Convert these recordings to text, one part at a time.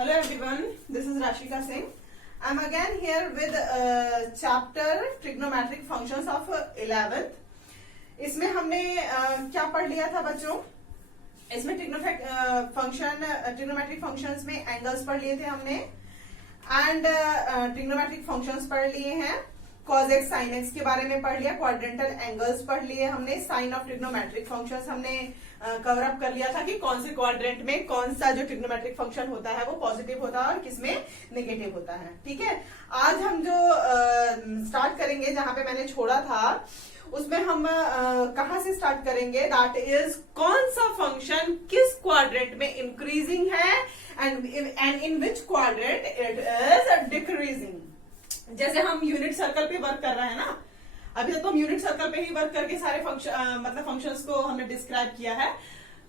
Hello everyone, this is Rashika Singh. I'm again here with chapter trigonometric functions of 11th. इसमें हमने क्या पढ़ लिया था बच्चों? इसमें ट्रिग्नोमेट्रिक फंक्शंस में एंगल्स पढ़ लिए थे हमने एंड ट्रिग्नोमेट्रिक फंक्शंस पढ़ लिए हैं. cos x sin x के बारे में पढ़ लिया. क्वाड्रेंटल एंगल्स पढ़ लिए हमने. साइन ऑफ ट्रिग्नोमेट्रिक फंक्शंस हमने कवर अप कर लिया था कि कौन से क्वाड्रेंट में कौन सा जो ट्रिग्नोमेट्रिक फंक्शन होता है वो पॉजिटिव होता है और किसमें नेगेटिव होता है. ठीक है, आज हम जो स्टार्ट करेंगे जहां पे मैंने छोड़ा था उसमें हम कहां से स्टार्ट करेंगे, दैट इज कौन सा फंक्शन किस क्वाड्रेंट में इंक्रीजिंग है and in which quadrant it is decreasing. जैसे हम यूनिट सर्कल पे वर्क कर रहे हैं ना, अभी तक तो हम यूनिट सर्कल पे ही वर्क करके सारे फंक्शंस को हमने डिस्क्राइब किया है.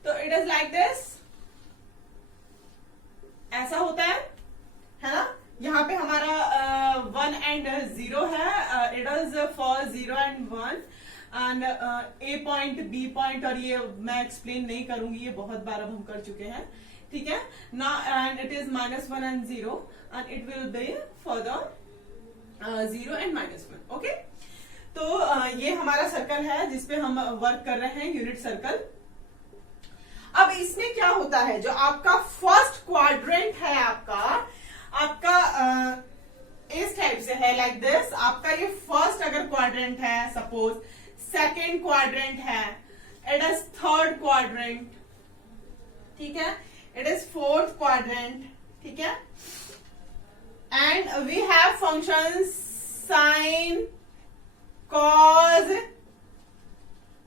तो इट इज लाइक दिस, ऐसा होता है ना. यहाँ पे हमारा 1 and 0 है. It is for 0 and 1 and A point B point, और ये मैं एक्सप्लेन नहीं करूंगी, ये बहुत बार अब हम कर चुके हैं. ठीक है ना. And it is -1 and 0 and it will B for the 0 and -1. Okay, तो ये हमारा सर्कल है जिसपे हम वर्क कर रहे हैं, यूनिट सर्कल. अब इसमें क्या होता है, जो आपका फर्स्ट क्वाड्रेंट है आपका इस टाइप से है, लाइक दिस. आपका ये फर्स्ट अगर क्वाड्रेंट है, सपोज सेकेंड क्वाड्रेंट है, इट इज थर्ड क्वाड्रेंट. ठीक है, इट इज फोर्थ क्वाड्रेंट. ठीक है, and we have functions sine cos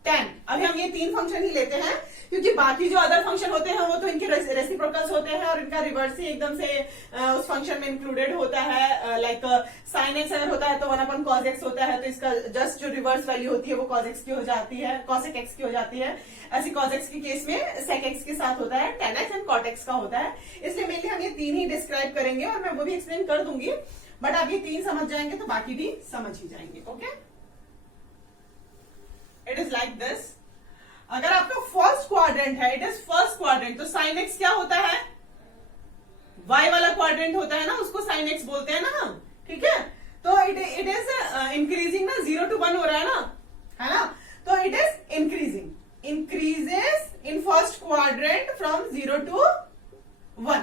tan. अभी हम ये तीन फंक्शन ही लेते हैं क्योंकि बाकी जो अदर फंक्शन होते हैं वो तो इनके रेसिप्रोकल्स होते हैं और इनका रिवर्स ही एकदम से उस फंक्शन में इंक्लूडेड होता है. लाइक साइन एक्स अगर होता है तो 1/cos x होता है, तो इसका जस्ट जो रिवर्स वैल्यू होती है वो cos x की हो जाती है, cosec x की हो जाती है. ऐसी cos x के केस में sec x के साथ होता है, tan x and cot x का होता है. इसलिए मेनली हम ये तीन ही डिस्क्राइब करेंगे और मैं वो भी एक्सप्लेन कर दूंगी, बट आप ये तीन समझ जाएंगे तो बाकी भी समझ ही जाएंगे. Okay, it is like this. अगर आपका फर्स्ट क्वाड्रेंट है, इट इज फर्स्ट क्वाड्रेंट, तो साइन एक्स क्या होता है, y वाला क्वाड्रेंट होता है ना, उसको साइन एक्स बोलते हैं ना हम. ठीक है, तो इट इज इंक्रीजिंग ना, 0 to 1 हो रहा है ना. तो it is increases in first quadrant from 0 to 1.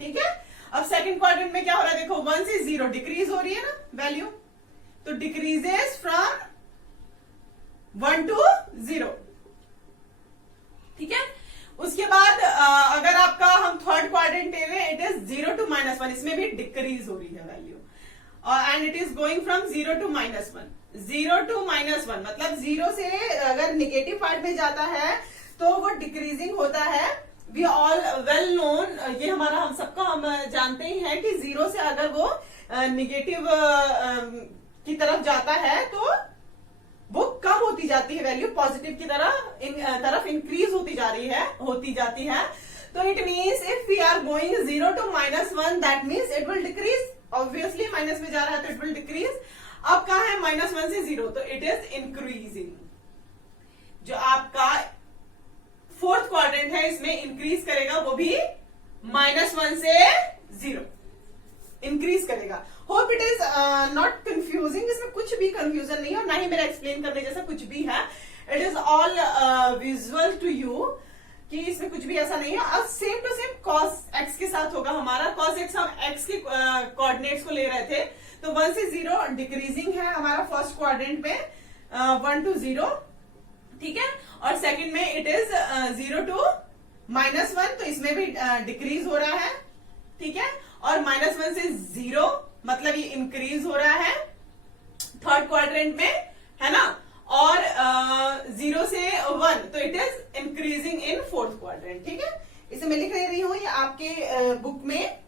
ठीक है, अब सेकंड क्वाड्रेंट में क्या हो रहा है, देखो 1 से 0 डिक्रीज हो रही है ना वैल्यू, तो डिक्रीजेस फ्रॉम 1 to 0. ठीक है, उसके बाद अगर आपका हम थर्ड क्वाड्रेंट ले रहे, इट इज 0 to -1, इसमें भी डिक्रीज हो रही है value, and it is going from 0 to -1. 0 to -1 मतलब 0 से अगर निगेटिव पार्ट में जाता है तो वो डिक्रीजिंग होता है. वी ऑल वेल नोन, ये हमारा हम सबका हम जानते ही हैं कि 0 से अगर वो निगेटिव की तरफ जाता है तो वो कम होती जाती है वैल्यू, पॉजिटिव की तरफ इंक्रीज होती जाती है. तो it means if we are going 0 to -1, that means it will decrease. Obviously minus में जा रहा है तो इट विल डिक्रीज. अब कहा है -1 से 0, तो इट इज इंक्रीजिंग. जो आपका फोर्थ क्वाड्रेंट है इसमें इंक्रीज करेगा, वो भी -1 से 0 इंक्रीज करेगा. Hope it is not confusing. इसमें कुछ भी कंफ्यूजन नहीं है और ना ही मेरा एक्सप्लेन करने जैसा कुछ भी है. It is all visual to you कि इसमें कुछ भी ऐसा नहीं है. अब same to same cos x के साथ होगा हमारा. cos x हम x के कोऑर्डिनेट्स को ले रहे थे, तो 1 से 0 डिक्रीजिंग है हमारा फर्स्ट क्वाड्रेंट में, 1 to 0. ठीक है, और सेकंड में इट इज 0 to -1, तो इसमें भी डिक्रीज हो रहा है. ठीक है, और -1 से 0 मतलब ये इंक्रीज हो रहा है थर्ड क्वाड्रेंट में, है ना. और 0 से 1 तो it is increasing in fourth quadrant. ठीक है, इसे मैं लिख रही हूं, ये आपके बुक में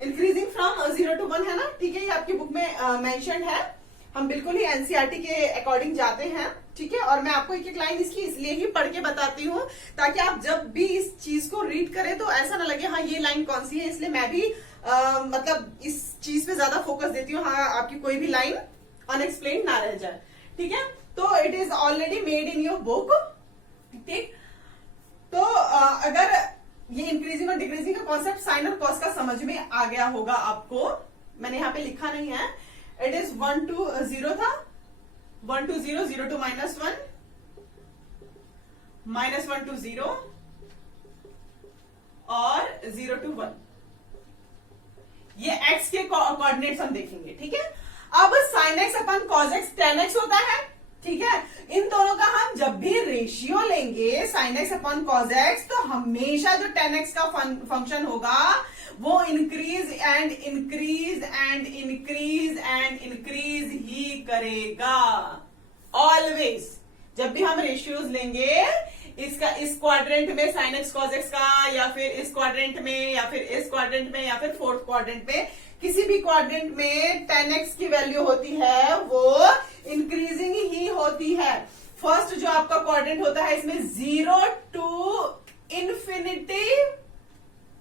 इंक्रीजिंग फ्रॉम 0 to 1 है ना. ठीक है, ये आपकी बुक में मेंशन्ड है. हम बिल्कुल ही एनसीईआरटी के अकॉर्डिंग जाते हैं. ठीक है, और मैं आपको एक एक लाइन इसकी इसलिए ही पढ़ के बताती हूँ ताकि आप जब भी इस चीज को रीड करें तो ऐसा ना लगे हाँ ये लाइन कौन सी है. इसलिए मैं भी मतलब इस चीज पे ज्यादा फोकस देती हूँ, हाँ आपकी कोई भी लाइन अनएक्सप्लेन ना रह जाए. ठीक है, तो it is already made in your book. ठीक, तो अगर ये इंक्रीजिंग और डिक्रीजिंग का कॉन्सेप्ट साइन और कॉस का समझ में आ गया होगा आपको। मैंने यहाँ पे लिखा नहीं है, इट इज 1 to 0 था, 1 to 0, 0 to -1, -1 to 0 और 0 to 1। ये x के कोऑर्डिनेट्स हम देखेंगे, ठीक है। अब sin x अपन cos x tan x होता है, ठीक है। इन दोनों का हम जब भी रेशियो लेंगे sin x upon cos x, तो हमेशा जो tan x का फंक्शन होगा वो increase and increase and increase and increase ही करेगा ऑलवेज। जब भी हम रेशियोज लेंगे इसका, इस क्वाड्रेंट में sin x cos x का, या फिर इस क्वाड्रेंट में, या फिर इस क्वाड्रेंट में, या फिर फोर्थ क्वाड्रेंट में, किसी भी क्वाड्रेंट में tan x की वैल्यू होती है वो इंक्रीजिंग ही होती है। फर्स्ट जो आपका क्वाड्रेंट होता है इसमें 0 to इंफिनिटी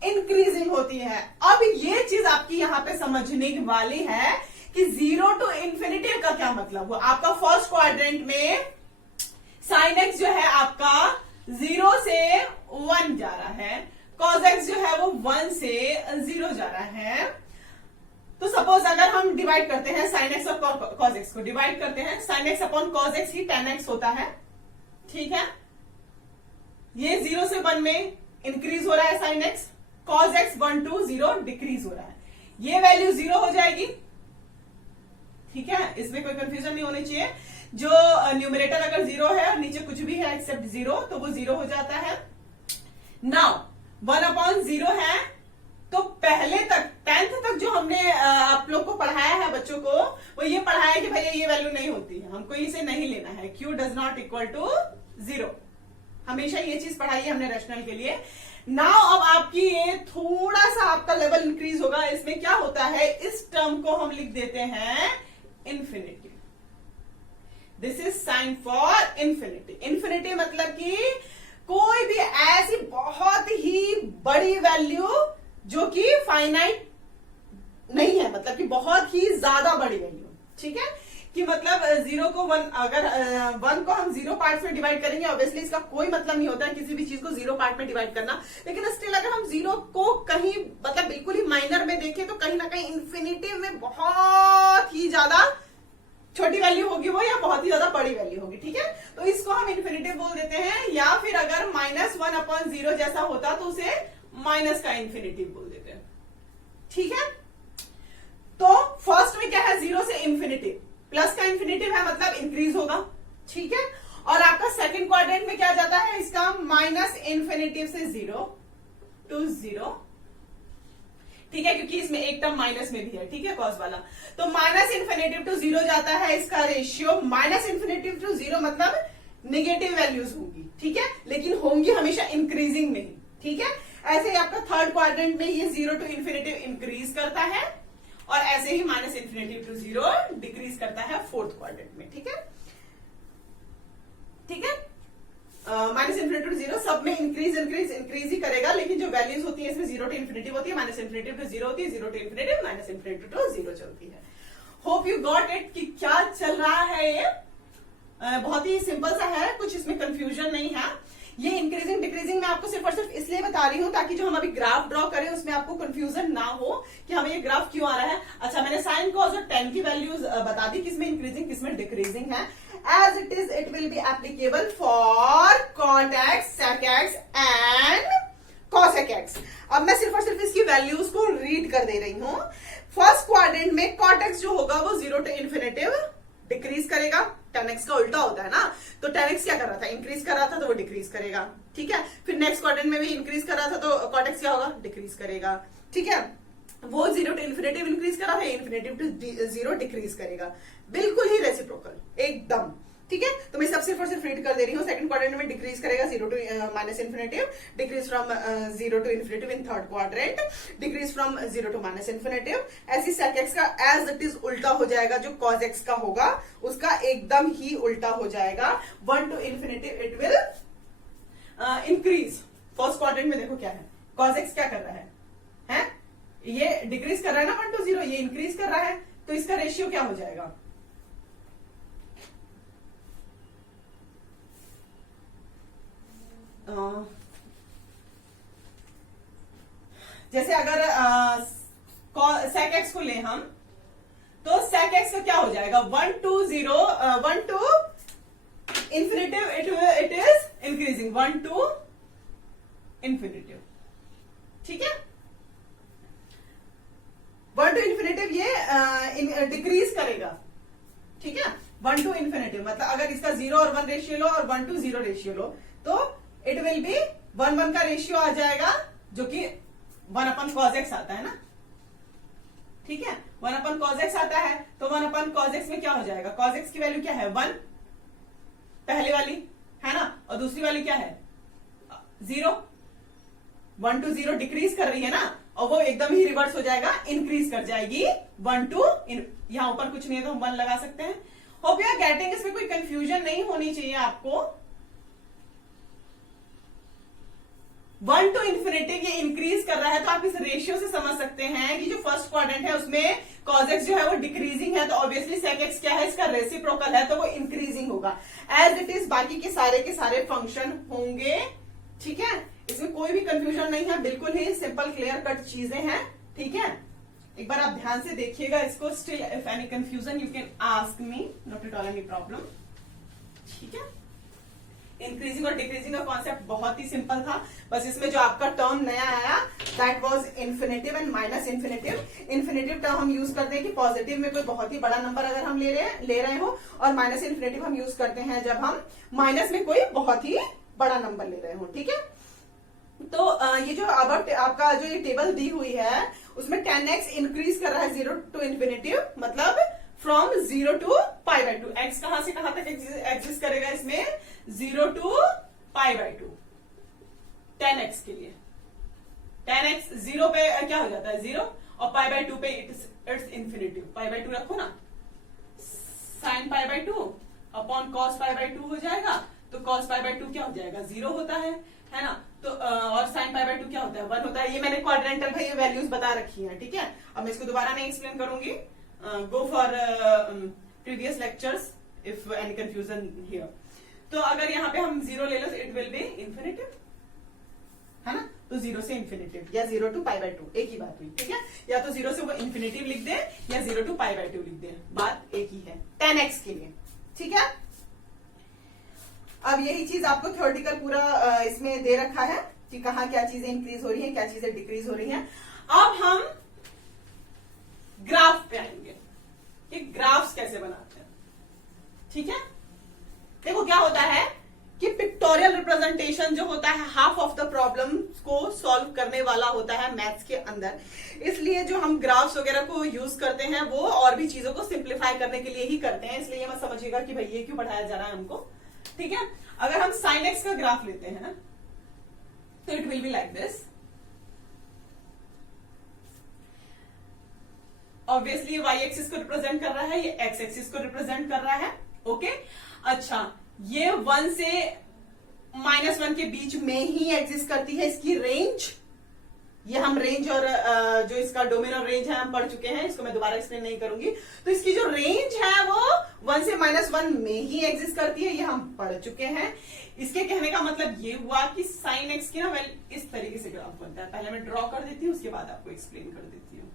इंक्रीजिंग होती है। अब ये चीज आपकी यहां पे समझने वाली है कि 0 to इंफिनिटी का क्या मतलब हुआ। आपका फर्स्ट क्वाड्रेंट में sin x जो है आपका 0 से 1 जा रहा है, cos x जो है वो 1 से 0 जा रहा है। तो सपोज अगर हम डिवाइड करते हैं sin x और cos x को डिवाइड करते हैं, sin x upon cos x ही tan x होता है, ठीक है। ये 0 से 1 में इंक्रीज हो रहा है sin x, cos x 1 to 0 decrease हो रहा है। ये वैल्यू 0 हो जाएगी, ठीक है। इसमें कोई कंफ्यूजन नहीं होनी चाहिए। जो न्यूमरेटर अगर 0 है और नीचे कुछ भी है एक्सेप्ट 0, तो वो 0 हो जाता है। नाउ 1/0 है, तो पहले तक 10th तक जो हमने आप लोग को पढ़ाया है बच्चों को, वो ये पढ़ाया है कि भैया ये वैल्यू नहीं होती है, हमको इसे नहीं लेना है, q does not equal to 0। हमेशा ये चीज पढ़ाई है हमने रैशनल के लिए। नाउ अब आपकी ये थोड़ा सा आपका लेवल इंक्रीज होगा। इसमें क्या होता है, इस टर्म को हम लिख देते हैं infinity. This is sine for infinity. Infinity मतलब कि कोई भी ऐसी बहुत ही बड़ी वैल्यू जो कि फाइनाइट नहीं है, मतलब कि बहुत ही ज्यादा बड़ी वैल्यू, ठीक है। कि मतलब 0 को 1, अगर 1 को हम 0 पार्ट में डिवाइड करेंगे, ऑब्वियसली इसका कोई मतलब नहीं होता है किसी भी चीज को 0 पार्ट में डिवाइड करना, लेकिन स्टिल अगर हम 0 को कहीं मतलब बिल्कुल ही माइनर में देखें तो कहीं ना कहीं इंफिनिटी में बहुत ही ज्यादा छोटी वैल्यू होगी वो, या बहुत ही ज्यादा बड़ी वैल्यू होगी, ठीक है। तो इसको हम इन्फिनिटी बोल देते हैं, या फिर अगर -1/0 जैसा होता तो उसे माइनस का इन्फिनिटी बोल देते हैं, ठीक है। तो फर्स्ट में क्या है, 0 से इंफिनिटी, प्लस का इन्फिनिटिव है मतलब इंक्रीज होगा, ठीक है। और आपका सेकंड क्वाड्रेंट में क्या जाता है, इसका माइनस इन्फिनिटिव से 0 to 0, ठीक है, क्योंकि इसमें एक टर्म माइनस में भी है, ठीक है, कॉस वाला। तो माइनस इन्फिनिटिव टू 0 जाता है इसका रेशियो। माइनस इन्फिनिटिव टू 0 मतलब नेगेटिव वैल्यूज होंगी, ठीक है, लेकिन होंगी हमेशा इंक्रीजिंग में ही, ठीक है। ऐसे ही आपका थर्ड क्वाड्रेंट में ये 0 to इंफिनिटिव इंक्रीज करता है, और ऐसे ही माइनस इन्फिनिटिव टू 0 डिक्रीज करता है फोर्थ क्वाड्रेंट में, ठीक है, ठीक है। माइनस इन्फिनिटी टू 0 सब में इंक्रीज इंक्रीज इंक्रीज ही करेगा, लेकिन जो वैल्यूज होती है इसमें 0 to इंफिनिटी होती है, माइनस इन्फिनिटी टू 0 होती है, 0 to infinity minus infinity to 0 चलती है। होप यू गॉट इट कि क्या चल रहा है ये। बहुत ही सिंपल सा है, कुछ इसमें कंफ्यूजन नहीं है। ये इंक्रीजिंग डिक्रीजिंग मैं आपको सिर्फ और सिर्फ इसलिए बता रही हूं ताकि जो हम अभी ग्राफ ड्रॉ करें उसमें आपको कंफ्यूजन ना हो कि हमें ये ग्राफ क्यों आ रहा है। अच्छा, मैंने साइन कॉस और tan की वैल्यूज बता दी, किसमें इंक्रीजिंग किसमें डिक्रीजिंग है। As it is it will be applicable for cot x, sec x and cosec x। अब मैं सिर्फ और सिर्फ इसकी वैल्यूज को रीड कर दे रही हूं। फर्स्ट क्वाड्रेंट में cot x जो होगा वो 0 to इंफिनिटिव डिक्रीज करेगा, tan x का उल्टा होता है ना, तो tan x क्या कर रहा था, इंक्रीज कर रहा था, तो वो डिक्रीज करेगा, ठीक है। फिर नेक्स्ट क्वाड्रेंट में भी इंक्रीज कर रहा था, तो cot x क्या होगा, डिक्रीज करेगा, ठीक है। वो 0 to इंफिनिटिव इंक्रीज कर रहा था, इंफिनिटिव टू 0 डिक्रीज करेगा, बिल्कुल ही रेसिप्रोकल एकदम, ठीक है। तो मैं सब सिर्फ और सिर्फ रीड कर दे रही हूँ। सेकंड क्वाड्रेंट में डिक्रीज करेगा 0 to minus infinitive, decrease from 0 to infinitive in third quadrant, decrease from 0 to minus infinitive. ऐसी sec x का एज इट इज उल्टा हो जाएगा, जो cos x का होगा उसका एकदम ही उल्टा हो जाएगा। 1 to infinitive it will increase. First quadrant में देखो क्या है, cos x क्या कर रहा है? ये डिक्रीज कर रहा है ना 1 to 0, ये इंक्रीज कर रहा है, तो इसका रेशियो क्या हो जाएगा, जैसे अगर sec x को लें हम, तो sec x का क्या हो जाएगा, 1 to 0, 1 to infinitive, it is increasing, 1 to infinitive, ठीक है। 1 to infinitive ये डिक्रीज करेगा, ठीक है। 1 to infinitive मतलब अगर इसका 0 और 1 रेशियो लो और 1 to 0 रेशियो लो, तो इट विल बी 1 का रेशियो आ जाएगा, जो कि 1/cos x आता है ना, ठीक है। 1/cos x आता है, तो 1/cos x में क्या हो जाएगा, cos x की वैल्यू क्या है, 1 पहले वाली है ना, और दूसरी वाली क्या है, 0। 1 to 0 डिक्रीज कर रही है ना, और वो एकदम ही रिवर्स हो जाएगा, इंक्रीज कर जाएगी 1 to, यहां ऊपर कुछ नहीं है तो हम 1 लगा सकते हैं। होप यू आर गेटिंग, इसमें कोई कंफ्यूजन नहीं होनी चाहिए आपको। 1 to इन्फिनिटी ये इंक्रीज कर रहा है, तो आप इस रेशियो से समझ सकते हैं कि जो फर्स्ट क्वाड्रेंट है उसमें cos x जो है वो डिक्रीजिंग है, तो ऑब्वियसली sec x क्या है, इसका रेसिप्रोकल है, तो वो इंक्रीजिंग होगा। एज इट इज बाकी के सारे फंक्शन होंगे, ठीक है। इसमें कोई भी कंफ्यूजन नहीं है, बिल्कुल ही सिंपल क्लियर कट चीजें हैं, ठीक है। एक बार आप ध्यान से देखिएगा इसको। Still if any confusion you can ask me, not at all any problem, ठीक है। इंक्रीजिंग और डिक्रीजिंग का कॉन्सेप्ट बहुत ही सिंपल था, बस इसमें जो आपका टर्म नया आया that was infinitive and minus infinitive. Infinitive term हम यूज करते हैं कि पॉजिटिव में कोई बहुत ही बड़ा नंबर अगर हम ले रहे हो, और माइनस इन्फिनेटिव हम यूज करते हैं जब हम माइनस में कोई बहुत ही बड़ा नंबर ले रहे हो, ठीक है। तो ये जो अब आपका जो ये टेबल दी हुई है उसमें 10x इंक्रीज कर रहा है 0 to इन्फिनेटिव, मतलब फ्रॉम 0 to π/2। x कहां से कहां तक एग्जिस्ट करेगा इसमें, 0 to π/2 10x के लिए। 10x 0 पे क्या हो जाता है, 0, और π/2 पे इट्स इन्फिनेटिव। π/2 रखो ना, sin π/2 अपॉन cos π/2 हो जाएगा, तो cos π/2 क्या हो जाएगा, 0 होता है ना। तो और sin π/2 क्या होता है, 1 होता है। ये मैंने क्वाड्रेंटल भाई वैल्यूज बता रखी हैं, ठीक है। अब मैं इसको दोबारा नहीं एक्सप्लेन करूंगी, go for previous lectures if any confusion here. तो अगर यहाँ पे हम 0 ले लो तो इट विल बी इन्फिनेटिव, है ना। तो 0 से इन्फिनेटिव या 0 to π/2 एक ही बात हुई, ठीक है। या तो 0 से वो इन्फिनेटिव लिख दे या 0 to π/2 लिख दे, बात एक ही है 10x के लिए, ठीक है। अब यही चीज आपको थ्योरेटिकल पूरा इसमें दे रखा है कि कहाँ क्या चीजें इंक्रीज हो रही हैं, क्या चीजें डिक्रीज हो रही हैं। अब हम ग्राफ पे आएंगे कि ग्राफ्स कैसे बनाते हैं, ठीक है। देखो क्या होता है कि पिक्टोरियल रिप्रेजेंटेशन जो होता है हाफ ऑफ द प्रॉब्लम को सॉल्व करने वाला होता है मैथ्स के अंदर, इसलिए जो हम ग्राफ्स वगैरह को यूज करते हैं वो और भी चीजों को सिंप्लीफाई करने के लिए ही करते हैं। इसलिए मत समझिएगा कि भाई ये क्यों पढ़ाया जा रहा है हमको, ठीक है। अगर हम sin x का ग्राफ लेते हैं तो it will be like this. Obviously ये y एक्सिस को रिप्रेजेंट कर रहा है, ये x एक्सिस को रिप्रेजेंट कर रहा है, ओके। अच्छा, ये 1 से -1 के बीच में ही एग्जिस्ट करती है, इसकी रेंज, ये हम रेंज और जो इसका डोमेन और रेंज है हम पढ़ चुके हैं, इसको मैं दोबारा एक्सप्लेन नहीं करूंगी। तो इसकी जो रेंज है वो 1 से -1 में ही एग्जिस्ट करती है, ये हम पढ़ चुके हैं। इसके कहने का मतलब ये हुआ कि sin x की ना वैल्यू इस तरीके से ग्राफ बनता है। पहले मैं ड्रॉ कर देती हूँ, उसके बाद आपको एक्सप्लेन कर देती हूँ।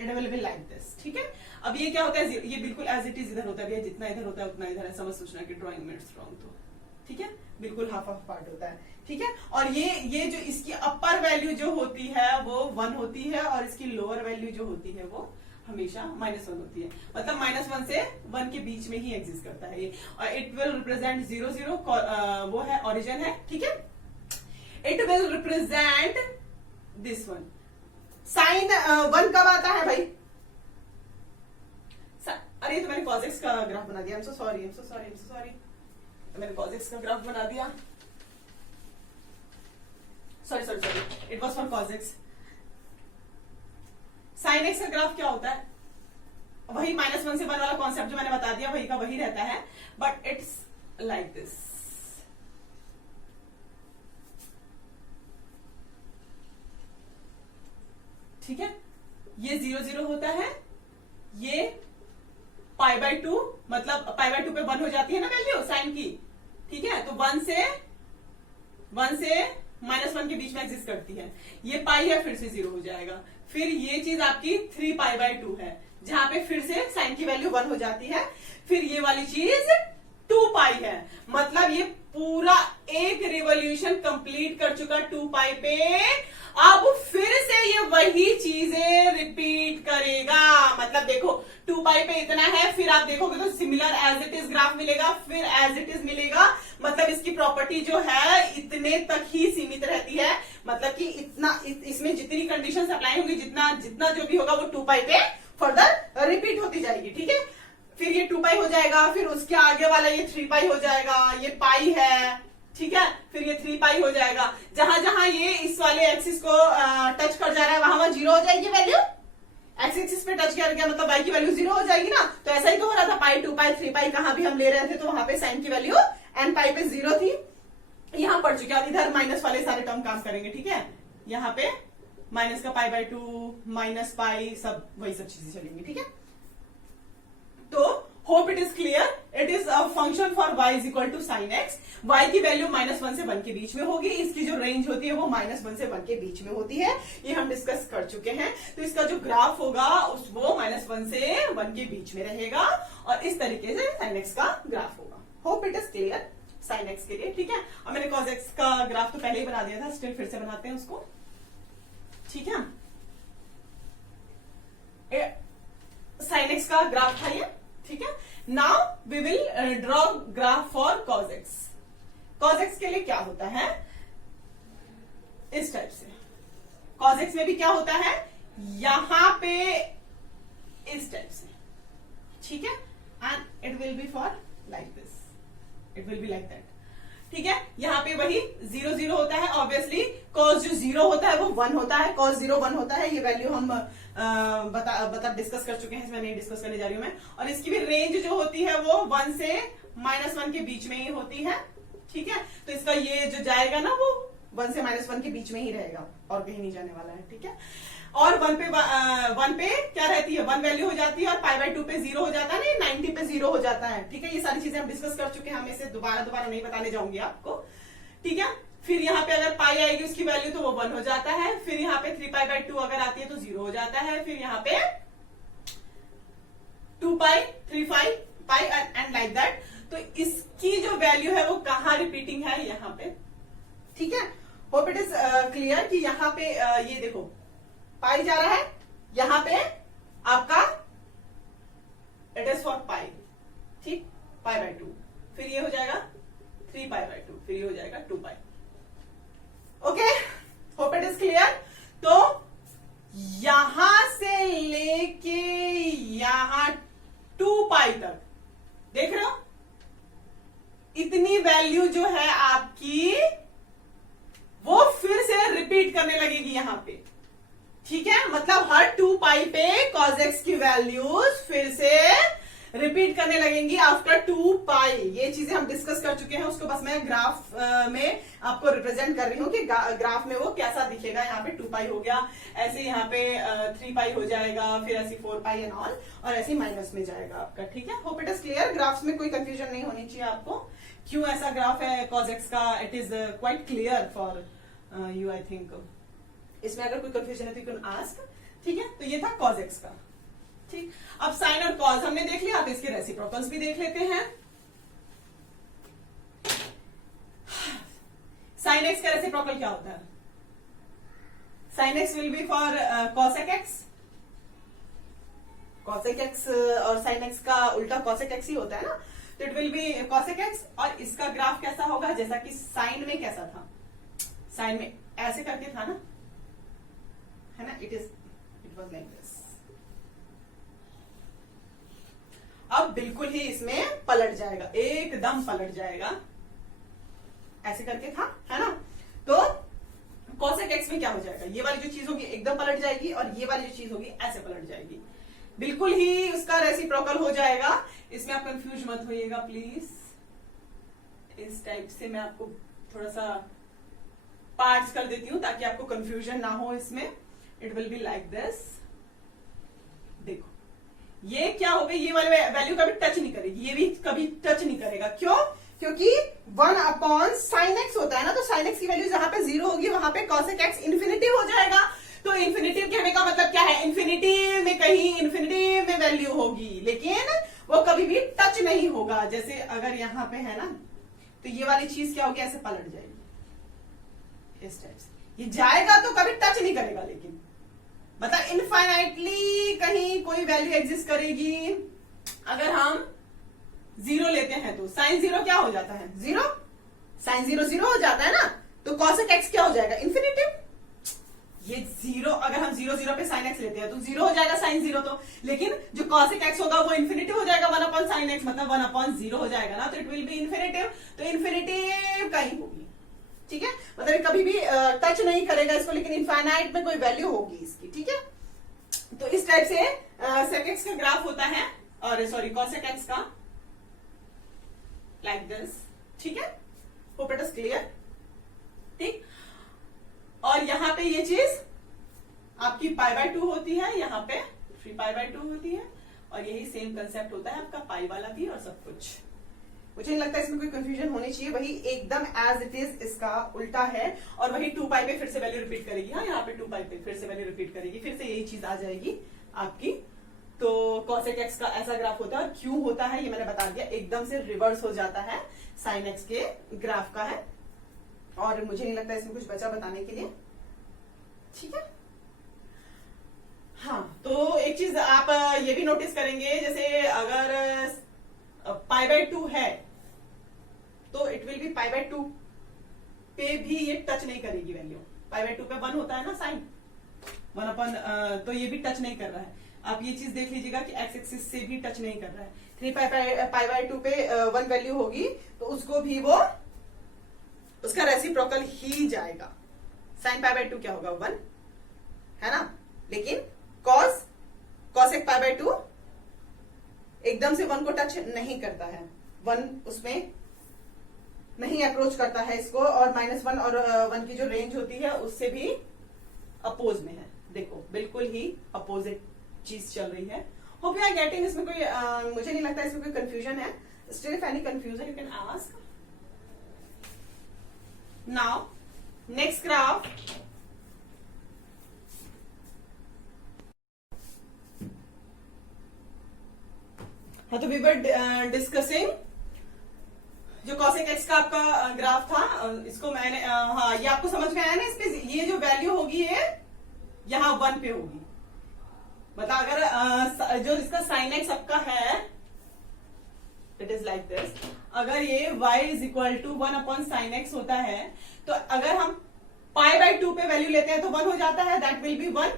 It will be like this, ठीक है। अब ये क्या होता है, ये बिल्कुल एज इट इज इधर होता है, जितना इधर होता है उतना इधर है। समझ सोचना कि ड्रॉइंग में इट्स रॉन्ग, तो ठीक है, बिल्कुल हाफ ऑफ पार्ट होता है, ठीक है। और ये जो इसकी अपर वैल्यू जो होती है वो 1 होती है, और इसकी लोअर वैल्यू जो होती है वो हमेशा -1 होती है, मतलब -1 से 1 के बीच में ही एग्जिस्ट करता है ये। और इट विल रिप्रेजेंट 0 0, वो है ओरिजिन है, ठीक है। It will represent this one. Sine 1 कब आता है भाई, अरे तो मैंने cos x का ग्राफ बना दिया, I'm so sorry, मैंने cos x का ग्राफ बना दिया, sorry, it was for cos x। sin x का ग्राफ क्या होता है, वही -1 से 1 वाला कॉन्सेप्ट जो मैंने बता दिया वही का वही रहता है, बट इट्स लाइक दिस। ठीक है, ये 0 0 होता है, ये π/2, मतलब π/2 पे 1 हो जाती है ना वैल्यू साइन की, ठीक है। तो 1 से -1 के बीच में एग्जिस्ट करती है। ये पाई है, फिर से 0 हो जाएगा। फिर ये चीज आपकी 3π/2 है, जहां पे फिर से साइन की वैल्यू 1 हो जाती है। फिर ये वाली चीज 2π है, मतलब ये पूरा एक रिवॉल्यूशन कंप्लीट कर चुका 2π पे। अब फिर से ये वही चीजें रिपीट करेगा, मतलब देखो 2π पे इतना है, फिर आप देखोगे तो similar as it is graph मिलेगा, फिर एज इट इज मिलेगा। मतलब इसकी प्रॉपर्टी जो है इतने तक ही सीमित रहती है, मतलब कि इतना इसमें जितनी कंडीशंस अप्लाई होंगी, जितना जितना जो भी होगा वो 2π पे फर्दर रिपीट होती जाएगी। ठीक है, फिर ये 2π हो जाएगा, फिर उसके आगे वाला ये 3π हो जाएगा, ये पाई है। ठीक है, फिर ये 3π हो जाएगा। जहां जहां ये इस वाले एक्सिस को टच कर जा रहा है, वहां वहां 0 हो जाएगी वैल्यू। एक्स एक्सिस पे टच कर गया मतलब y की वैल्यू 0 हो जाएगी ना। तो ऐसा ही तो हो रहा था, पाई 2π 3π कहां भी हम ले रहे थे तो वहां पे साइन की वैल्यू nπ पे 0 थी, यहां पड़ चुकी है। अब इधर माइनस वाले सारे टर्म काम करेंगे। ठीक है, यहाँ पे माइनस का π/2 माइनस पाई सब वही सब चीजें चलेंगी। ठीक है, तो hope it is clear. It is a function for y is equal to sine x. y की वैल्यू -1 से 1 के बीच में होगी। इसकी जो रेंज होती है वो -1 से 1 के बीच में होती है, ये हम डिस्कस कर चुके हैं। तो इसका जो ग्राफ होगा वो -1 से 1 के बीच में रहेगा और इस तरीके से साइन एक्स का ग्राफ होगा। Hope it is clear sine x के लिए। ठीक है, और मैंने कॉस एक्स का ग्राफ तो पहले ही बना दिया था, स्टिल फिर से बनाते हैं उसको। ठीक है, साइन एक्स का ग्राफ था ये। ठीक है, now we will draw graph for cos x. Cos x के लिए क्या होता है, इस टाइप से। कॉस एक्स में भी क्या होता है, यहां पे इस टाइप से। ठीक है, and it will B for like this, it will be like that. ठीक है, यहाँ पे वही 0 0 होता है। ऑब्वियसली कॉस जो 0 होता है वो 1 होता है, कॉस 0 1 होता है। ये वैल्यू हम बता डिस्कस कर चुके हैं, इसमें नहीं डिस्कस करने जा रही हूं मैं। और इसकी भी रेंज जो होती है वो 1 से -1 के बीच में ही होती है। ठीक है, तो इसका ये जो जाएगा ना वो 1 से -1 के बीच में ही रहेगा और कहीं नहीं जाने वाला है। ठीक है, और 1 पे क्या रहती है, 1 वैल्यू हो जाती है और π/2 पे 0 हो जाता है ना, 90 पे 0 हो जाता है। ठीक है, ये सारी चीजें हम डिस्कस कर चुके हैं, हम इसे दोबारा नहीं बताने जाऊंगी आपको। ठीक है, फिर यहाँ पे अगर पाई आएगी उसकी वैल्यू तो वो 1 हो जाता है। फिर यहाँ पे 3π/2 अगर आती है तो 0 हो जाता है। फिर यहाँ पे 2π 3π एंड लाइक दैट। तो इसकी जो वैल्यू है वो कहाँ रिपीटिंग है, यहाँ पे। ठीक है, होप इट इज क्लियर कि यहाँ पे ये देखो पाई जा रहा है, यहां पे आपका इट इज फॉर पाई। ठीक, π/2, फिर ये हो जाएगा 3π/2, फिर ये हो जाएगा 2π। Okay, hope it is clear. तो यहां से लेके यहां 2π तक देख रहे हो, इतनी वैल्यू जो है आपकी वो फिर से रिपीट करने लगेगी यहां पे। ठीक है, मतलब हर 2π पे cos x की वैल्यूज फिर से रिपीट करने लगेंगी आफ्टर 2π। ये चीजें हम डिस्कस कर चुके हैं, उसको बस मैं ग्राफ में आपको रिप्रेजेंट कर रही हूँ कि ग्राफ में वो कैसा दिखेगा। यहाँ पे 2π हो गया, ऐसे यहाँ पे 3π हो जाएगा, फिर ऐसे 4π एंड ऑल, और ऐसे माइनस में जाएगा आपका। ठीक है, hope it is clear. Graphs में कोई कंफ्यूजन नहीं होनी चाहिए आपको, क्यों ऐसा ग्राफ है cos x का। It is quite clear for you, I think. इसमें अगर कोई कंफ्यूजन है तो यू कैन आस्क। ठीक है, तो ये था cos x का। ठीक, अब साइन और कॉस हमने देख लिया, आप इसके रेसिप्रोकल्स भी देख लेते हैं। साइन एक्स का रेसिप्रोकल क्या होता है, sine x will be for cosec x. Cosec x और साइन एक्स का उल्टा कॉसेक एक्स ही होता है ना, तो it will B cosec x. और इसका ग्राफ कैसा होगा, जैसा कि साइन में कैसा था, साइन में ऐसे करके था ना, है ना, इट वाज लाइक दिस। अब बिल्कुल ही इसमें पलट जाएगा, एकदम पलट जाएगा, ऐसे करके था, है ना। तो cosec x में क्या हो जाएगा, ये वाली जो चीज होगी एकदम पलट जाएगी और ये वाली जो चीज होगी ऐसे पलट जाएगी, बिल्कुल ही उसका रेसिप्रोकल हो जाएगा। इसमें आप कंफ्यूज मत होइएगा प्लीज। इस टाइप से मैं आपको थोड़ा सा पार्ट्स कर देती हूं ताकि आपको कंफ्यूजन ना हो इसमें। It will be like this. देखो ये क्या हो गई, ये वाली वैल्यू कभी टच नहीं करेगी, ये भी कभी टच नहीं करेगा। क्यों? क्योंकि 1/sin x होता है ना, तो sin x की वैल्यू जहां पे 0 होगी वहां पे cos x इन्फिनिटिव हो जाएगा। तो इन्फिनिटिव कहने का मतलब क्या है, इन्फिनिटिव में कहीं इन्फिनिटिव में वैल्यू होगी, लेकिन वो कभी भी टच नहीं होगा। जैसे अगर यहां पे है ना, तो ये वाली चीज क्या होगी, ऐसे पलट जाएगी इस टाइप से, ये जाएगा तो कभी टच नहीं करेगा, लेकिन मतलब इनफाइनाइटली कहीं कोई वैल्यू एग्जिस्ट करेगी। अगर हम 0 लेते हैं तो साइन 0 क्या हो जाता है, 0, साइन 0 0 हो जाता है ना, तो cosec x क्या हो जाएगा, इन्फिनिटिव। ये 0, अगर हम 0 0 पे sin x लेते हैं तो 0 हो जाएगा sin 0, तो लेकिन जो cosec x होगा वो इन्फिनिटिव हो जाएगा 1/sin x, मतलब 1/0 हो जाएगा ना, तो इट विल बी इन्फिनिटिव। तो इन्फिनिटिव कहीं होगी, ठीक है, मतलब कभी भी टच नहीं करेगा इसको, लेकिन इनफाइनाइट में कोई वैल्यू होगी इसकी, ठीक है। तो इस टाइप से sec x का ग्राफ होता है, और सॉरी cosec x का, लाइक दिस, ठीक है। होप इट इज क्लियर, ठीक। और यहां पे ये चीज आपकी π/2 होती है, यहाँ पे 3π/2 होती है, और यही सेम कंसेप्ट होता है आपका पाई वाला भी, और सब कुछ। मुझे नहीं लगता इसमें कोई कंफ्यूजन होनी चाहिए, वही एकदम एज इट इज इसका उल्टा है, और वही 2π पे फिर से वैल्यू रिपीट करेगी। हाँ, यहाँ पे 2π पे फिर से वैल्यू रिपीट करेगी, फिर से यही चीज आ जाएगी आपकी। तो cosec x का ऐसा ग्राफ होता है, और क्यों होता है ये मैंने बता दिया, एकदम से रिवर्स हो जाता है sin x के ग्राफ का है। और मुझे नहीं लगता इसमें कुछ बचा बताने के लिए, ठीक है। हाँ, तो एक चीज आप ये भी नोटिस करेंगे, जैसे अगर π/2 है तो इट विल बी π/2 पे भी ये टच नहीं करेगी वैल्यू। π/2 पे 1 होता है ना साइन 1 तो ये भी टच नहीं कर रहा है। आप ये चीज देख लीजिएगा कि x एक्सिस से भी टच नहीं कर रहा है। 3π/2 पे 1 वैल्यू होगी तो उसको भी वो उसका रेसिप्रोकल ही जाएगा। sin π/2 क्या होगा, 1 है ना, लेकिन cosec π/2 एकदम से 1 को टच नहीं करता है, 1 उसमें नहीं अप्रोच करता है इसको, और -1 और 1 की जो रेंज होती है उससे भी अपोज में है। देखो बिल्कुल ही अपोजिट चीज चल रही है। Hope you are getting. इसमें कोई मुझे नहीं लगता इसमें कोई कंफ्यूजन है। Still if any confusion you can ask. Now next graph, हाँ, तो वी वर डिस्कसिंग जो cosec x का आपका ग्राफ था, इसको मैंने हाँ, ये आपको समझ में आया ना। इसपे ये जो वैल्यू होगी ये यहाँ 1 पे होगी, मतलब अगर जो इसका sin x आपका है इट इज लाइक दिस। अगर ये y is equal to 1/sin x होता है, तो अगर हम π/2 पे वैल्यू लेते हैं तो 1 हो जाता है, दैट विल बी 1।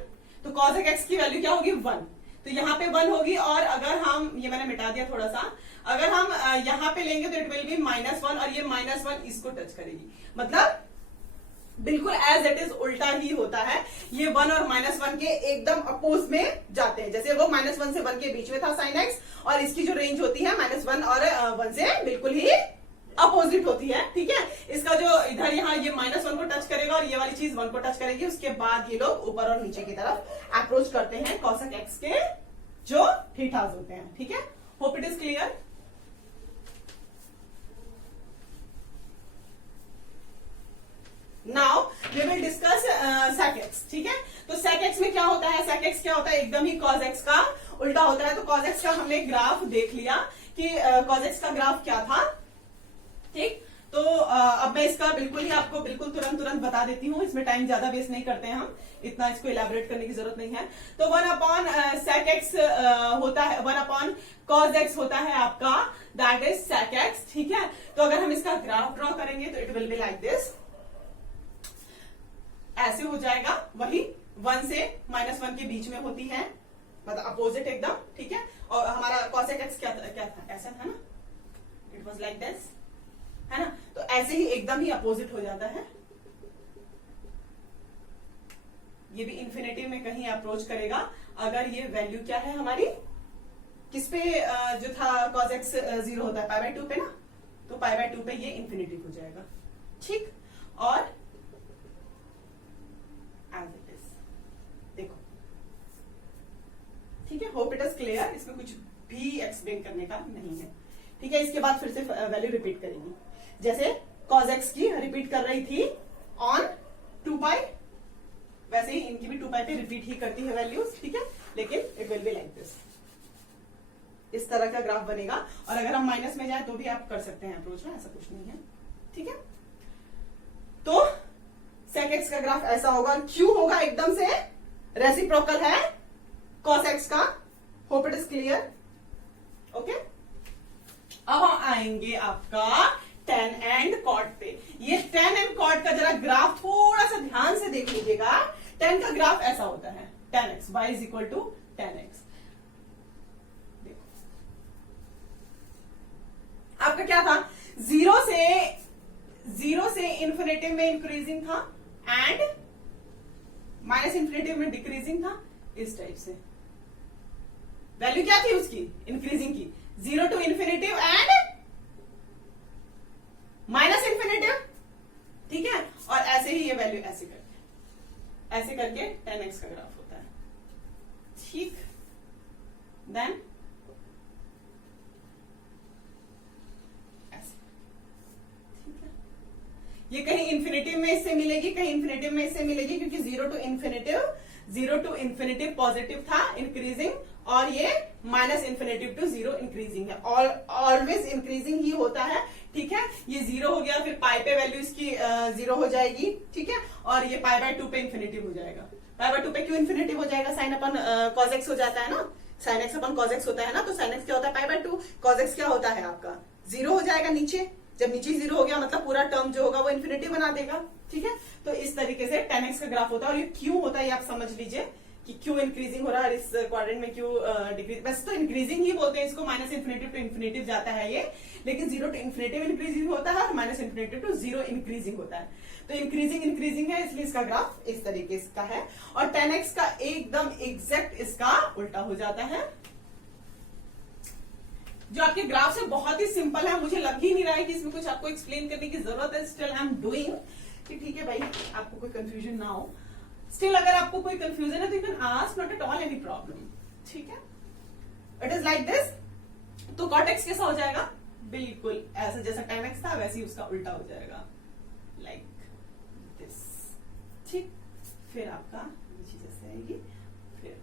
तो cosec x की वैल्यू क्या होगी, 1। तो यहाँ पे 1 होगी, और अगर हम, ये मैंने मिटा दिया थोड़ा सा, अगर हम यहाँ पे लेंगे तो इट विल बी -1, और ये -1 इसको टच करेगी, मतलब बिल्कुल एज इट इज उल्टा ही होता है। ये 1 और -1 के एकदम अपोज में जाते हैं। जैसे वो -1 से 1 के बीच में था sin x, और इसकी जो रेंज होती है -1 और 1 से बिल्कुल ही अपोजिट होती है, ठीक है। इसका जो इधर यहाँ ये -1 को टच करेगा, और ये वाली चीज 1 को टच करेगी। उसके बाद ये लोग ऊपर और नीचे की तरफ अप्रोच करते हैं cosec x के जो थीटास होते हैं, ठीक है। Hope it is clear. Now we will discuss sec x, ठीक है। तो sec x में क्या होता है, sec x क्या होता है, एकदम ही cos x का उल्टा होता है। तो cos x का हमने ग्राफ देख लिया कि cos x का ग्राफ क्या था, ठीक। तो अब मैं इसका बिल्कुल ही आपको बिल्कुल तुरंत बता देती हूँ। इसमें टाइम ज्यादा वेस्ट नहीं करते हैं हम, इतना इसको इलेबोरेट करने की जरूरत नहीं है। तो 1/sec x होता है, 1/cos x होता है आपका, दैट इज sec x, ठीक है। तो अगर हम इसका ग्राफ ड्रॉ करेंगे तो it will be like this, ऐसे हो जाएगा। वही 1 से -1 के बीच में होती है, मतलब अपोजिट एकदम, ठीक है। और हमारा cosec x क्या था, ऐसा था ना, इट वॉज लाइक दिस, है ना। तो ऐसे ही एकदम ही अपोजिट हो जाता है। ये भी इन्फिनिटी में कहीं अप्रोच करेगा अगर ये वैल्यू क्या है हमारी, किस पे जो था cos x 0 होता है π/2 पे ना, तो π/2 पे ये इन्फिनिटी हो जाएगा, ठीक। और एज इट इज देखो, ठीक है। Hope it is clear. इसमें कुछ भी एक्सप्लेन करने का नहीं है, ठीक है, इसके बाद फिर से वैल्यू रिपीट करेंगी, जैसे cos x की रिपीट कर रही थी ऑन 2 पाई, वैसे ही इनकी भी 2 पाई पे रिपीट ही करती है वैल्यूज, ठीक है, लेकिन it will be like this, इस तरह का ग्राफ बनेगा। और अगर हम माइनस में जाए तो भी आप कर सकते हैं अप्रोच में, ऐसा कुछ नहीं है, ठीक है। तो sec x का ग्राफ ऐसा होगा, क्यों होगा, एकदम से रेसिप्रोकल है cos x का। Hope it is clear, okay. अब हम आएंगे आपका tan एंड cot पे। ये tan एंड cot का जरा ग्राफ थोड़ा सा ध्यान से देख लीजिएगा। tan का ग्राफ ऐसा होता है, tan x, y is equal to tan x। देखो आपका क्या था, जीरो से इंफिनिटिव में इंक्रीजिंग था एंड माइनस इंफिनिटिव में डिक्रीजिंग था, इस टाइप से। वैल्यू क्या थी उसकी, इंक्रीजिंग की, 0 to infinitive and minus infinitive, ठीक है। और ऐसे ही ये वैल्यू ऐसे करके tan x का ग्राफ होता है, ठीक। देन ऐसे, ठीक है। ये कहीं इंफिनिटिव में इससे मिलेगी, कहीं इंफिनिटिव में इससे मिलेगी, क्योंकि 0 टू इंफिनिटिव पॉजिटिव था, इंक्रीजिंग, और ये माइनस इंफिनिटिव टू 0 इंक्रीजिंग है, और ऑलवेज इंक्रीजिंग ही होता है, ठीक है। ये 0 हो गया, फिर पाई पे वैल्यू इसकी 0 हो जाएगी, ठीक है। और ये पाई बाय 2 पे इंफिनिटिव हो जाएगा। पाई बाय 2 पे क्यों इंफिनिटिव हो जाएगा, साइन अपन cos x हो जाता है ना, sine x upon cos x होता है ना, तो साइन एक्स क्या होता है, पाई बाय 2, cos x क्या होता है आपका 0 हो जाएगा नीचे। जब नीचे 0 हो गया मतलब पूरा टर्म जो होगा वो इंफिनिटिव बना देगा, ठीक है। तो इस तरीके से tan x का ग्राफ होता है। और ये क्यों होता है ये आप समझ लीजिए कि क्यों इंक्रीजिंग हो रहा है, इस क्वाड्रेंट में क्यों डिक्रीज, वैसे तो इंक्रीजिंग ही बोलते हैं इसको, माइनस इंफिनिटिव टू इंफिनिटिव जाता है ये, लेकिन 0 टू इंफिनिटिव इंक्रीजिंग होता है और माइनस इंफिनिटिव टू 0 इंक्रीजिंग होता है। तो इंक्रीजिंग है, इसलिए इसका ग्राफ इस तरीके का है। और tan x का एकदम एग्जैक्ट इसका उल्टा हो जाता है, जो आपके ग्राफ से बहुत ही सिंपल है। मुझे लग ही नहीं रहा है कि इसमें कुछ आपको एक्सप्लेन करने की जरूरत है, स्टिल आई एम डूइंग, ठीक है भाई, आपको कोई कंफ्यूजन ना हो। स्टिल अगर आपको कोई कंफ्यूजन है तो you can ask, not at all any problem, ठीक है। It is like this. तो cot x कैसा हो जाएगा, बिल्कुल ऐसा जैसा tan x था वैसे ही उसका उल्टा हो जाएगा, लाइक दिस, ठीक। फिर आपका ये चीज ऐसे आएगी, फिर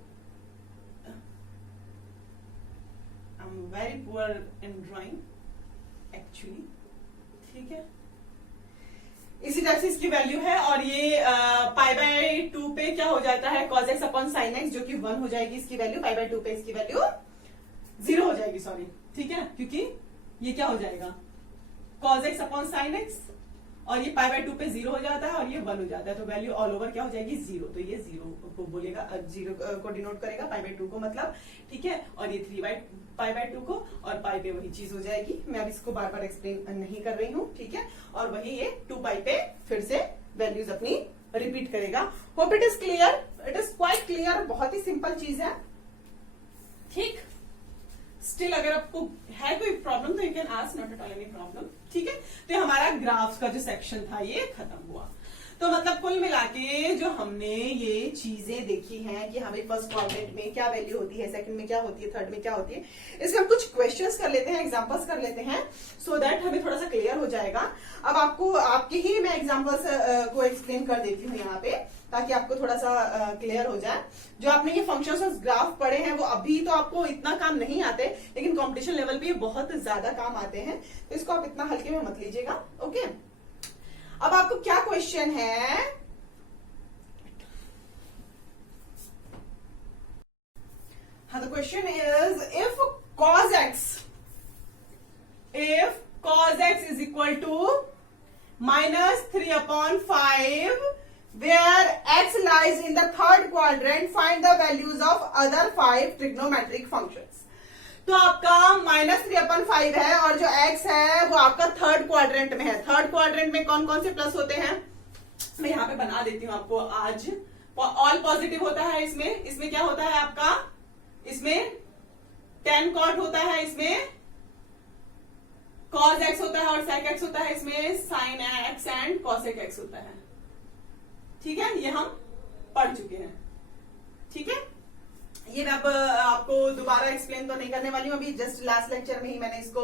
I am very poor in drawing actually, ठीक है। इसी तरह से इसकी वैल्यू है। और ये पाई बाय 2 पे क्या हो जाता है, cos x upon sine x, जो कि 1 हो जाएगी इसकी वैल्यू, पाई बाय 2 पे इसकी वैल्यू 0 हो जाएगी, सॉरी, ठीक है, क्योंकि ये क्या हो जाएगा cos x upon sine x, और ये पाई बाय 2 पे 0 हो जाता है और ये 1 हो जाता है, तो वैल्यू ऑल ओवर क्या हो जाएगी 0। तो ये 0 को बोलेगा, 0 को डिनोट करेगा पाई बाय 2 को, मतलब, ठीक है। और ये 3 पाई बाय 2 को, और पाई पे वही चीज हो जाएगी। मैं अब इसको बार बार एक्सप्लेन नहीं कर रही हूँ, ठीक है। और वही ये 2 पाई पे फिर से वैल्यूज अपनी रिपीट करेगा। Hope it is clear, it is quite clear, बहुत ही सिंपल चीज है, ठीक। स्टिल अगर आपको है कोई प्रॉब्लम तो you can ask, not at all any problem, ठीक है। तो हमारा ग्राफ्स का जो सेक्शन था ये खत्म हुआ। तो मतलब कुल मिलाके जो हमने ये चीजें देखी हैं कि हमें फर्स्ट क्वाड्रेंट में क्या वैल्यू होती है, सेकंड में क्या होती है, थर्ड में क्या होती है, इसके हम कुछ क्वेश्चंस कर लेते हैं, एग्जांपल्स कर लेते हैं, सो दैट हमें थोड़ा सा क्लियर हो जाएगा। अब आपको आपके ही मैं एग्जांपल्स को एक्सप्लेन कर देती हूँ यहाँ पे, ताकि आपको थोड़ा सा क्लियर हो जाए। जो आपने ये फंक्शंस और ग्राफ पढ़े हैं वो अभी तो आपको इतना काम नहीं आते, लेकिन कॉम्पिटिशन लेवल पे ये बहुत ज्यादा काम आते हैं, तो इसको आप इतना हल्के में मत लीजिएगा, ओके। अब आपको क्या क्वेश्चन है, हाँ, the question is if cos x is equal to -3/5 where x lies in the third quadrant, find the values of other 5 trigonometric functions। तो आपका -3/5 है और जो x है वो आपका थर्ड क्वाड्रेंट में है। थर्ड क्वाड्रेंट में कौन कौन से प्लस होते हैं, मैं यहाँ पे बना देती हूँ आपको आज। ऑल पॉजिटिव होता है इसमें क्या होता है आपका, इसमें tan cot होता है, इसमें cos x होता है और sec x होता है, इसमें sin x and cosec x होता है, ठीक है। ये हम पढ़ चुके हैं, ठीक है। ये मैं अब आपको दोबारा एक्सप्लेन तो नहीं करने वाली हूँ, अभी जस्ट लास्ट लेक्चर में ही मैंने इसको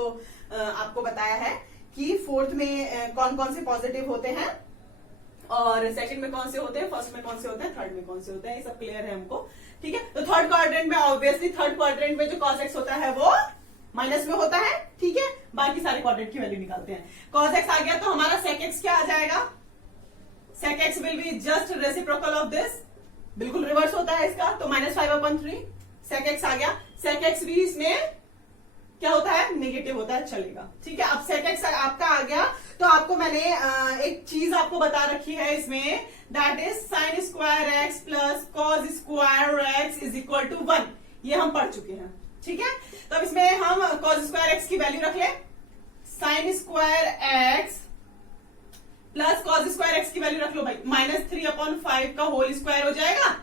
आपको बताया है कि फोर्थ में कौन कौन से पॉजिटिव होते हैं और सेकंड में कौन से होते हैं, फर्स्ट में कौन से होते हैं, थर्ड में कौन से होते हैं, ये सब क्लियर है हमको। ठीक है, तो थर्ड क्वाड्रेंट में ऑब्वियसली थर्ड क्वाड्रेंट में जो cos x होता है वो माइनस में होता है। ठीक है, बाकी सारे क्वाड्रेंट की वैल्यू निकालते हैं। cos x आ गया तो हमारा sec x क्या आ जाएगा, sec x will be just reciprocal of this, बिल्कुल रिवर्स होता है इसका, तो -5/3 sec x आ गया। sec x भी इसमें क्या होता है, नेगेटिव होता है, चलेगा। ठीक है, अब sec x आपका आ गया तो आपको मैंने एक चीज आपको बता रखी है इसमें, that is sin square x plus cos square x is equal to 1। ये हम पढ़ चुके हैं। ठीक है, तो अब इसमें हम cos स्क्वायर x की वैल्यू रख ले, sin square x plus cos square x की वैल्यू रख लो भाई, -3/5 का होल स्क्वायर हो जाएगा।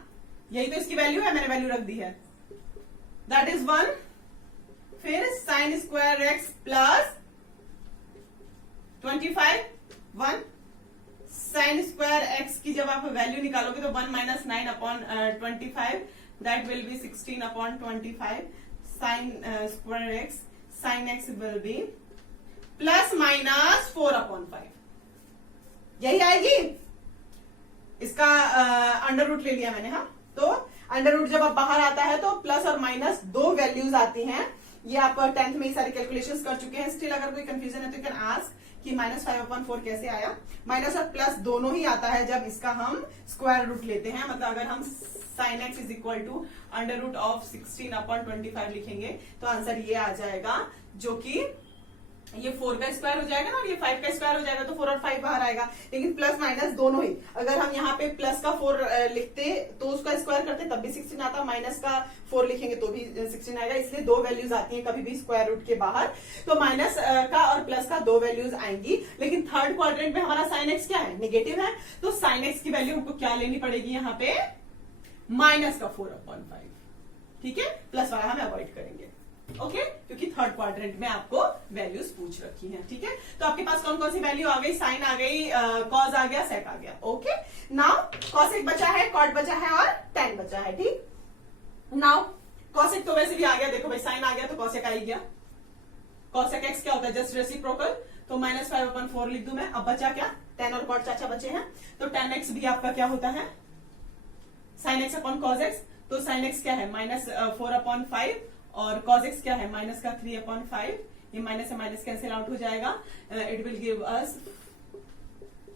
यही तो इसकी वैल्यू है, मैंने वैल्यू रख दी है, दैट इज 1। फिर sin square x plus 25 1 sin square x की जब आप वैल्यू निकालोगे तो 1 - 9/25 that will be 16/25 sin square x, sin x will B ±4/5, यही आएगी। इसका अंडर रूट ले लिया मैंने। हाँ, तो अंडर रूट जब आप बाहर आता है तो प्लस और माइनस दो वैल्यूज आती हैं। ये आप 10th में ही सारे कैलकुलेशंस कर चुके हैं। स्टिल अगर कोई कंफ्यूजन है तो यू कैन आस्क कि -5/4 कैसे आया। माइनस और प्लस दोनों ही आता है जब इसका हम स्क्वायर रूट लेते हैं, मतलब अगर हम sin x is equal to under root of 16/25 लिखेंगे तो आंसर ये आ जाएगा, जो कि ये 4 का स्क्वायर हो जाएगा ना और ये 5 का स्क्वायर हो जाएगा, तो 4 और 5 बाहर आएगा। लेकिन प्लस माइनस दोनों ही, अगर हम यहाँ पे प्लस का 4 लिखते तो उसका स्क्वायर करते तब भी 16 आता, माइनस का 4 लिखेंगे तो भी 16 आएगा। इसलिए दो वैल्यूज आती हैं कभी भी स्क्वायर रूट के बाहर, तो माइनस का और प्लस का दो वैल्यूज आएंगी। लेकिन थर्ड क्वाड्रेंट में हमारा साइन एक्स क्या है, नेगेटिव है, तो साइन एक्स की वैल्यू हमको क्या लेनी पड़ेगी यहाँ पे, माइनस का 4/5। ठीक है, प्लस वाला हम अवॉइड करेंगे। ओके, क्योंकि थर्ड क्वाड्रेंट में आपको वैल्यूज पूछ रखी हैं। ठीक है, तो आपके पास कौन कौन सी वैल्यू आ गई, साइन आ गई, कॉस आ गया, सेक आ गया। ओके, नाउ कॉसेक बचा है, कॉट बचा है और टेन बचा है। ठीक, नाउ कॉसेक तो वैसे भी आ गया, देखो भाई साइन आ गया तो कॉसेक आ ही गया। कॉसेक एक्स क्या होता है, जस्ट रेसिप्रोकल, तो -5/4 लिख दूं मैं। अब बचा क्या, टेन और कॉट चाचा बचे हैं, तो tan x भी आपका क्या होता है, sine x upon cos x. तो साइन एक्स क्या है, -4/5 और cos x क्या है, माइनस का 3/5। ये माइनस से माइनस कैंसिल आउट हो जाएगा, इट विल गिव अस,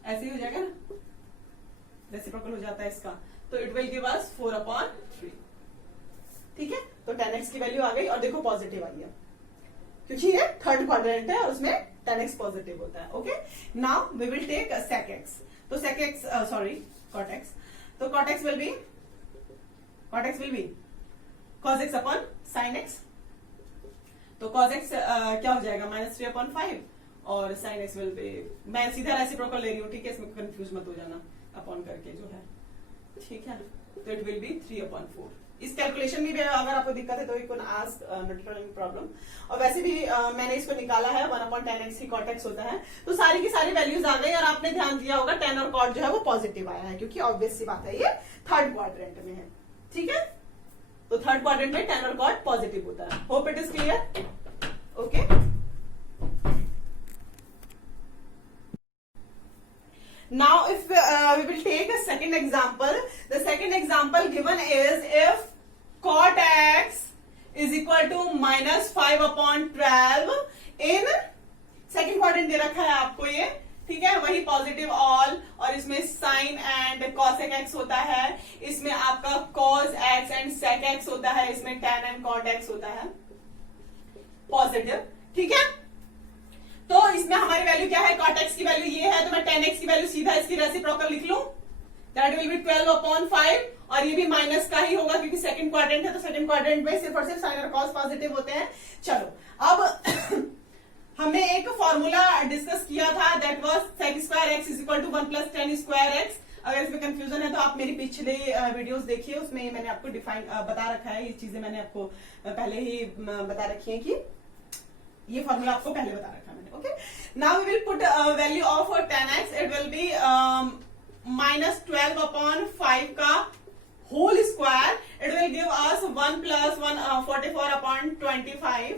ऐसे ही हो जाएगा ना, रेसिप्रोकल हो जाता है इसका, तो इट विल गिव अस 4/3। ठीक है, तो tan x की वैल्यू आ गई और देखो पॉजिटिव आई है, क्योंकि ये थर्ड क्वाड्रेंट है और उसमें tan x पॉजिटिव होता है। Okay, now we will take sec x। तो sec x, sorry cot x, तो cot x will be cos x upon sin x। तो cos x क्या हो जाएगा, -3/5 और sin x विल बी, मैं सीधा रेसिप्रोकल ले रही हूँ, ठीक है, इसमें कंफ्यूज मत हो जाना अपॉन करके जो है। ठीक है, तो इट विल बी 3/4। इस कैलकुलेशन में भी अगर आपको दिक्कत है तो you can ask, not any problem. और वैसे भी मैंने इसको निकाला है, 1/tan x ही cot x होता है। तो सारी की सारी वैल्यूज आ गई और आपने ध्यान दिया होगा tan और cot जो है वो पॉजिटिव आया है, क्योंकि ऑब्वियस सी बात है ये थर्ड क्वाड्रेंट में है। ठीक है, तो थर्ड क्वाड्रेंट में tan और cot पॉजिटिव होता है। Hope it is clear. Okay, now if we will take a second example, the second example given is if cot x is equal to -5/12 in second quadrant दे रखा है आपको ये, ठीक है, वही पॉजिटिव ऑल, और इसमें साइन एंड cosec x होता है, इसमें आपका cos x and sec x होता है, इसमें tan एंड cot x होता है पॉजिटिव। ठीक है, तो इसमें हमारी वैल्यू क्या है, cot x की वैल्यू ये है, तो मैं tan x की वैल्यू सीधा इसकी रेसिप्रोकल लिख लूं, दैट विल बी 12/5, और ये भी माइनस का ही होगा क्योंकि सेकंड क्वाड्रेंट है, तो सेकंड क्वाड्रेंट में सिर्फ और सिर्फ साइन और cos पॉजिटिव होते हैं। चलो, अब हमने एक फॉर्मूला डिस्कस किया था, that was sec square x is equal to 1 + tan square x। अगर इसमें कंफ्यूजन है तो आप मेरी पिछले वीडियोस देखिए, उसमें मैंने आपको डिफाइन बता रखा है, ये चीजें मैंने आपको पहले ही बता रखी है कि ये फॉर्मूला आपको पहले बता रखा है मैंने। Okay, now we will put value of tan x, it will be -12/5 का whole square, it will give us 1 plus 144/25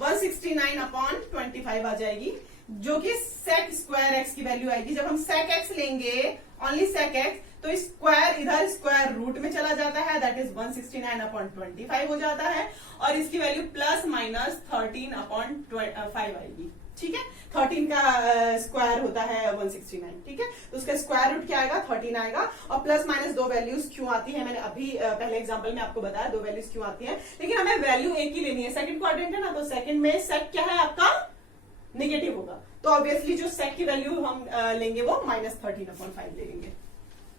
169/25 आ जाएगी, जो कि sec स्क्वायर एक्स की वैल्यू आएगी। जब हम sec एक्स लेंगे, ओनली sec एक्स, तो स्क्वायर इधर स्क्वायर रूट में चला जाता है, दैट इज 169/25 हो जाता है, और इसकी वैल्यू प्लस माइनस 13/5 आएगी। ठीक है, 13 का स्क्वायर होता है 169। ठीक है, तो उसका स्क्वायर रूट क्या आएगा, 13 आएगा। और प्लस माइनस दो वैल्यूज क्यों आती है, मैंने अभी पहले एग्जांपल में आपको बताया दो वैल्यूज क्यों आती है, लेकिन हमें वैल्यू एक ही लेनी है। सेकंड क्वाड्रेंट है ना, तो सेकंड में सेक क्या है आपका, नेगेटिव होगा, तो ऑब्वियसली जो सेक की वैल्यू हम लेंगे वो -13/5 ले लेंगे।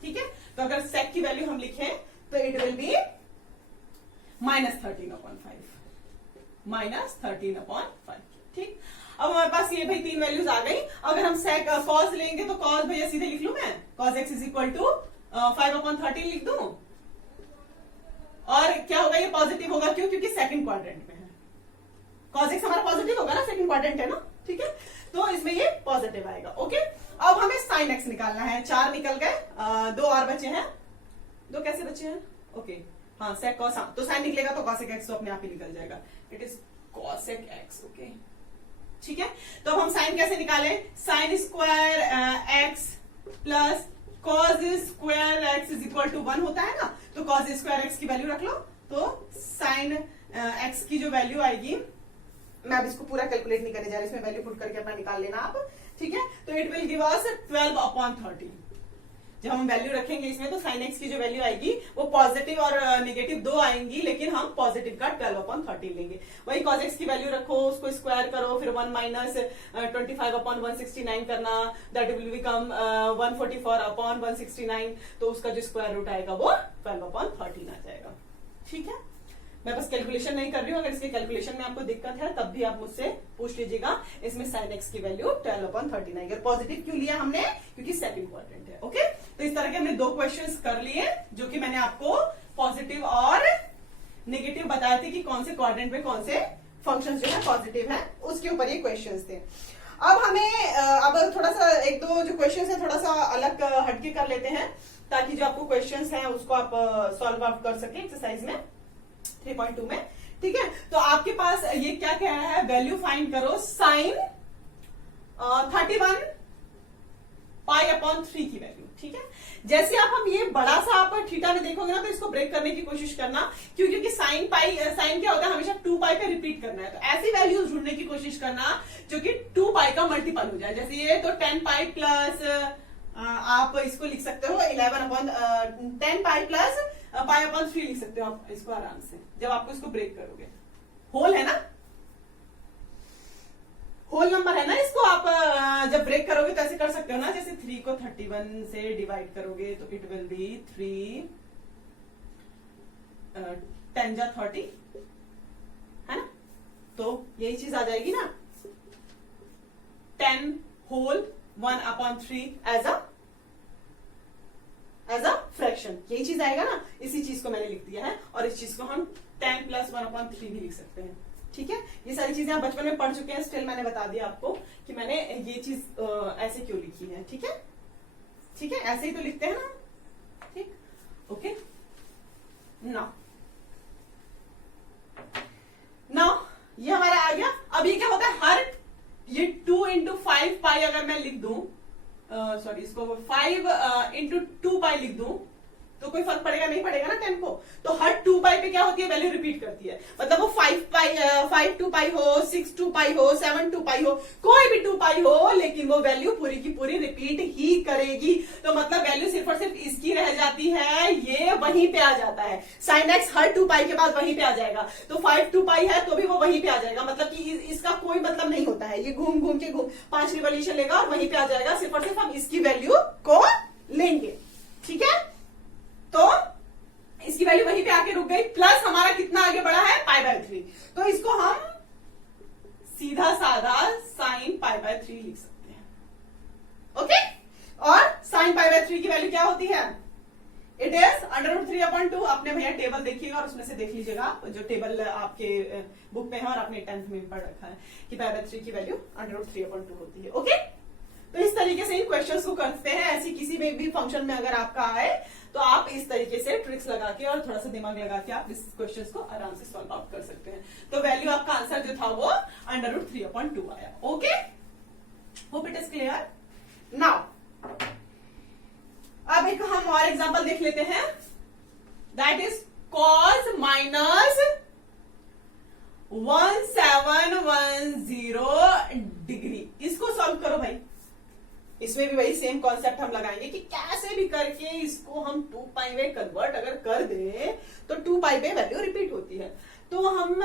ठीक है, तो अगर सेक की वैल्यू हम लिखें तो इट विल बी -13/5। ठीक, अब हमारे पास ये भाई तीन वैल्यूज आ गई। अगर हम सेक कॉस लेंगे तो कॉस भैया सीधे लिख लू मैं, cos x is equal to 5/13 लिख दूं, और क्या होगा, ये पॉजिटिव होगा। क्यों, क्योंकि सेकंड क्वाड्रेंट में है, कॉस एक्स हमारा पॉजिटिव होगा ना, सेकंड क्वाड्रेंट है ना। ठीक है, तो इसमें ये पॉजिटिव आएगा। ओके, अब हमें साइन एक्स निकालना है। 4 निकल गए, 2 और बचे हैं। 2 कैसे बचे हैं, ओके, हाँ सेक कॉस, हाँ तो साइन निकलेगा तो कॉसेक एक्स तो अपने आप ही निकल जाएगा, it is cosec x. Okay, ठीक है, तो हम साइन कैसे निकालें, sine square x plus cos square x is equal to 1 होता है ना, तो कॉस स्क्वायर एक्स की वैल्यू रख लो, तो साइन एक्स की जो वैल्यू आएगी, मैं अब इसको पूरा कैलकुलेट नहीं करने जा रही, इसमें वैल्यू पुट करके अपना निकाल लेना आप। ठीक है, तो इट विल गिव अस 12/30। जब हम वैल्यू रखेंगे इसमें, तो साइन एक्स की जो वैल्यू आएगी वो पॉजिटिव और नेगेटिव दो आएंगी, लेकिन हम पॉजिटिव का 12/30 लेंगे। वही कॉस एक्स की वैल्यू रखो, उसको स्क्वायर करो, फिर 1 माइनस 25/169 करना, दैट विल बिकम 144/169, तो उसका जो स्क्वायर रूट आएगा वो 12/13 आ जाएगा। ठीक है, मैं बस कैलकुलेशन नहीं कर रही हूँ, अगर इसके कैलकुलेशन में आपको दिक्कत है तब भी आप मुझसे पूछ लीजिएगा। इसमें साइन एक्स की वैल्यू 12/13 आएगी। पॉजिटिव क्यों लिया हमने, क्योंकि सेकंड क्वाड्रेंट है। ओके, तो इस तरह के हमने 2 क्वेश्चंस कर लिए, जो कि मैंने आपको पॉजिटिव और नेगेटिव बताए थे कि कौन से क्वाड्रेंट में कौन से फंक्शन जो है पॉजिटिव है, उसके ऊपर ये क्वेश्चन थे। अब हमें अब थोड़ा सा 1-2 जो क्वेश्चन है थोड़ा सा अलग हटके कर लेते हैं, ताकि जो आपको क्वेश्चन है उसको आप सॉल्व आउट कर सके एक्सरसाइज में 3.2 में। ठीक है, तो आपके पास ये क्या कह रहा है, वैल्यू फाइंड करो साइन 31π/3 की वैल्यू। ठीक है, जैसे आप हम ये बड़ा सा आप थीटा में देखोगे ना, तो इसको ब्रेक करने की कोशिश करना, क्योंकि साइन क्या होता है, हमेशा 2π पे रिपीट करना है, तो ऐसी वैल्यूज ढूंढने की कोशिश करना जो कि 2π का मल्टीपल हो जाए। जैसे ये तो 10π प्लस आप इसको लिख सकते हो 10π प्लस π/3 लिख सकते हो आप इसको आराम से, जब आपको इसको ब्रेक करोगे। होल है ना, होल नंबर है ना, इसको आप जब ब्रेक करोगे तो ऐसे कर सकते हो ना, जैसे 3 को 31 से डिवाइड करोगे तो इट विल बी 3 10 जा 30 है ना, तो यही चीज आ जाएगी ना, 10 होल 1/3 एज अ फ्रैक्शन, यही चीज आएगा ना। इसी चीज को मैंने लिख दिया है, और इस चीज को हम 10 + 1/3 भी लिख सकते हैं। ठीक है, ये सारी चीजें आप बचपन में पढ़ चुके हैं, स्टिल मैंने बता दिया आपको कि मैंने ये चीज ऐसे क्यों लिखी है। ठीक है, ठीक है, ऐसे ही तो लिखते हैं ना। ठीक, ओके, नाउ ये हमारा आ गया। अब ये क्या होता है, हर ये 2 × 5π अगर मैं लिख दूं, सॉरी इसको 5 × 2π लिख दूं, तो कोई फर्क पड़ेगा, नहीं पड़ेगा ना 10 को। तो हर 2π पे क्या होती है, वैल्यू रिपीट करती है, मतलब वो 5 2π हो, 6 2π हो, 7 2π हो, कोई भी 2π हो, लेकिन वो वैल्यू पूरी की पूरी रिपीट ही करेगी। तो मतलब वैल्यू सिर्फ और सिर्फ इसकी रह जाती है, ये वहीं पे आ जाता है। साइन एक्स हर 2π के बाद वहीं पे आ जाएगा, तो 5 2π है तो भी वो वहीं पे आ जाएगा, मतलब कि इसका कोई मतलब नहीं होता है, ये घूम घूम के 5 रिवॉल्यूशन लेगा और वहीं पे आ जाएगा। सिर्फ और सिर्फ हम इसकी वैल्यू को लेंगे। ठीक है, तो इसकी वैल्यू वहीं पे आके रुक गई, प्लस हमारा कितना आगे बढ़ा है, π/3, तो इसको हम सीधा साधा sin π/3 लिख सकते हैं। ओके, और sin π/3 की वैल्यू क्या होती है, इट इज √3/2। आपने भैया टेबल देखिएगा और उसमें से देख लीजिएगा, जो टेबल आपके बुक में है और आपने 10th में पढ़ रखा है कि π/3 की वैल्यू √3/2 होती है। ओके, तो इस तरीके से इन क्वेश्चंस को करते हैं। ऐसी किसी में भी फंक्शन में अगर आपका आए तो आप इस तरीके से ट्रिक्स लगा के और थोड़ा सा दिमाग लगा के आप इस क्वेश्चंस को आराम से सॉल्व आउट कर सकते हैं। तो वैल्यू आपका आंसर जो था वो √3/2 आया। Okay, hope it is clear now. अब एक हम और एग्जांपल देख लेते हैं, दैट इज cos -1710 डिग्री। इसको सॉल्व करो भाई। इसमें भी वही सेम कॉन्सेप्ट हम लगाएंगे कि कैसे भी करके इसको हम 2π में कन्वर्ट अगर कर दे तो 2π पे वैल्यू रिपीट होती है। तो हम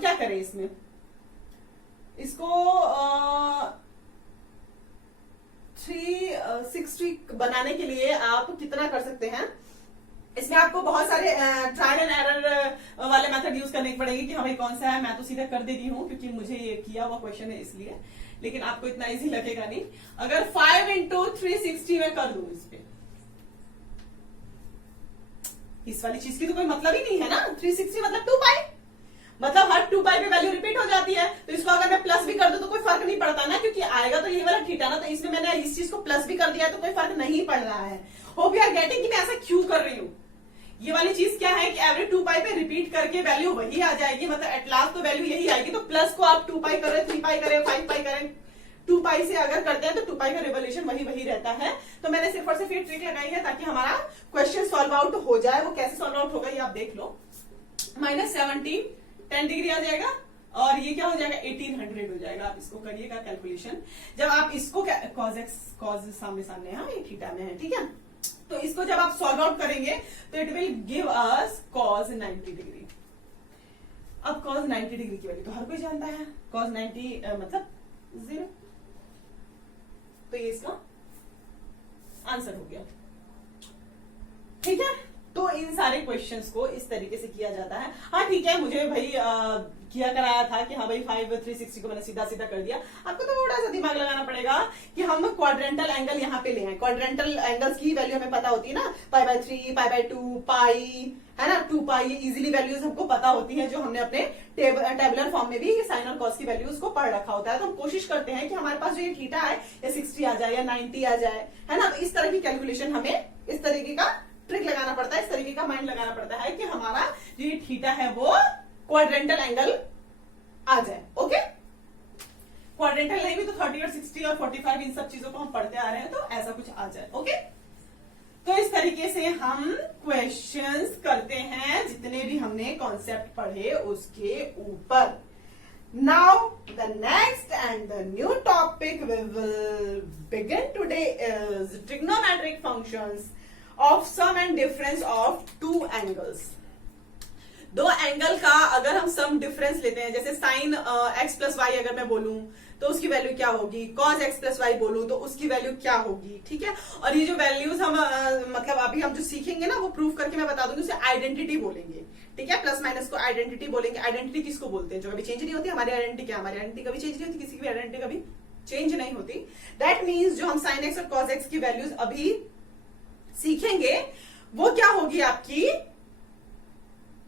क्या करें इसमें, इसको 360 बनाने के लिए आप कितना कर सकते हैं, इसमें आपको बहुत सारे ट्रायल एंड एरर वाले मेथड यूज करने पड़ेंगे कि हाँ भाई कौन सा है। मैं तो सीधा कर देती हूँ क्योंकि मुझे ये किया हुआ क्वेश्चन है इसलिए, लेकिन आपको इतना इजी लगेगा नहीं। अगर 5 × 360 में कर दूं इस पे, इस वाली चीज की तो कोई मतलब ही नहीं है ना। 360 मतलब 2π, मतलब हर 2π पे वैल्यू रिपीट हो जाती है। तो इसको अगर मैं प्लस भी कर दूं तो कोई फर्क नहीं पड़ता ना, क्योंकि आएगा तो ये वाला थीटा ना। तो इसमें मैंने इस चीज को प्लस भी कर दिया तो कोई फर्क नहीं पड़ रहा है। होप यू आर गेटिंग कि मैं ऐसा क्यों कर रही हूं। ये वाली चीज क्या है कि एवरी 2π पे रिपीट करके वैल्यू वही आ जाएगी, मतलब एट लास्ट तो वैल्यू यही आएगी। तो प्लस को आप 2π करें, 3π करें, 5π करें, 2π से अगर करते हैं तो 2π का रिवोल्यूशन वही रहता है। तो मैंने सिर्फ और सिर्फ ये ट्रिक लगाई है ताकि हमारा क्वेश्चन सॉल्व आउट हो जाए। वो कैसे सॉल्व आउट होगा ये आप देख लो। -17 10 डिग्री आ जाएगा और ये क्या हो जाएगा 1800 हो जाएगा। आप इसको करिएगा कैलकुलेशन। जब आप इसको cos सामने है, ये थीटा में है, ठीक है। तो इसको जब आप सॉल्व आउट करेंगे तो it will give us cos 90 degree. अब cos 90 डिग्री की वैल्यू तो हर कोई जानता है, cos 90 मतलब 0। तो ये इसका आंसर हो गया, ठीक है। तो इन सारे क्वेश्चंस को इस तरीके से किया जाता है। हाँ ठीक है, मुझे भाई किया कराया था कि हाँ भाई 5 360 को मैंने सीधा सीधा कर दिया। आपको तो थोड़ा सा दिमाग लगाना पड़ेगा कि हम क्वाड्रेंटल एंगल यहाँ पे ले आए। क्वाड्रेंटल एंगल्स की वैल्यू हमें पता होती है ना, π/3, π/2, पाई है ना, 2π। ये इजीली वैल्यूज हमको पता होती हैं जो हमने अपने टेबुलर फॉर्म में भी साइन और कॉस की वैल्यूज को पढ़ रखा होता है। तो हम कोशिश करते हैं कि हमारे पास जो ये थीटा है या 60 आ जाए या 90 आ जाए, है ना। तो इस तरह की कैलकुलेशन हमें इस तरीके का ट्रिक लगाना पड़ता है, इस तरीके का माइंड लगाना पड़ता है कि हमारा जो ये थीटा है वो क्वाड्रेंटल एंगल आ जाए। ओके, क्वाड्रेंटल नहीं भी तो 30 और 60 और 45 इन सब चीजों को हम पढ़ते आ रहे हैं, तो ऐसा कुछ आ जाए। ओके, तो इस तरीके से हम क्वेश्चंस करते हैं जितने भी हमने कॉन्सेप्ट पढ़े उसके ऊपर। Now the next and the new topic we will begin today is trigonometric functions of sum and difference of two angles. दो एंगल का अगर हम सम डिफरेंस लेते हैं, जैसे साइन x प्लस वाई अगर मैं बोलूं तो उसकी वैल्यू क्या होगी, cos x प्लस वाई बोलूं तो उसकी वैल्यू क्या होगी, ठीक है। और ये जो वैल्यूज हम मतलब अभी हम जो सीखेंगे ना वो प्रूव करके मैं बता दूंगी, उसे आइडेंटिटी बोलेंगे, ठीक है। प्लस माइनस को आइडेंटिटी बोलेंगे। आइडेंटिटी किसको बोलते हैं, जो कभी चेंज नहीं होती। हमारी आइडेंटिटी क्या, हमारी आइडेंटिटी कभी चेंज नहीं होती, किसी की भी आइडेंटिटी कभी चेंज नहीं होती। दैट मीन्स जो हम साइन एक्स और cos x की वैल्यूज अभी सीखेंगे वो क्या होगी, आपकी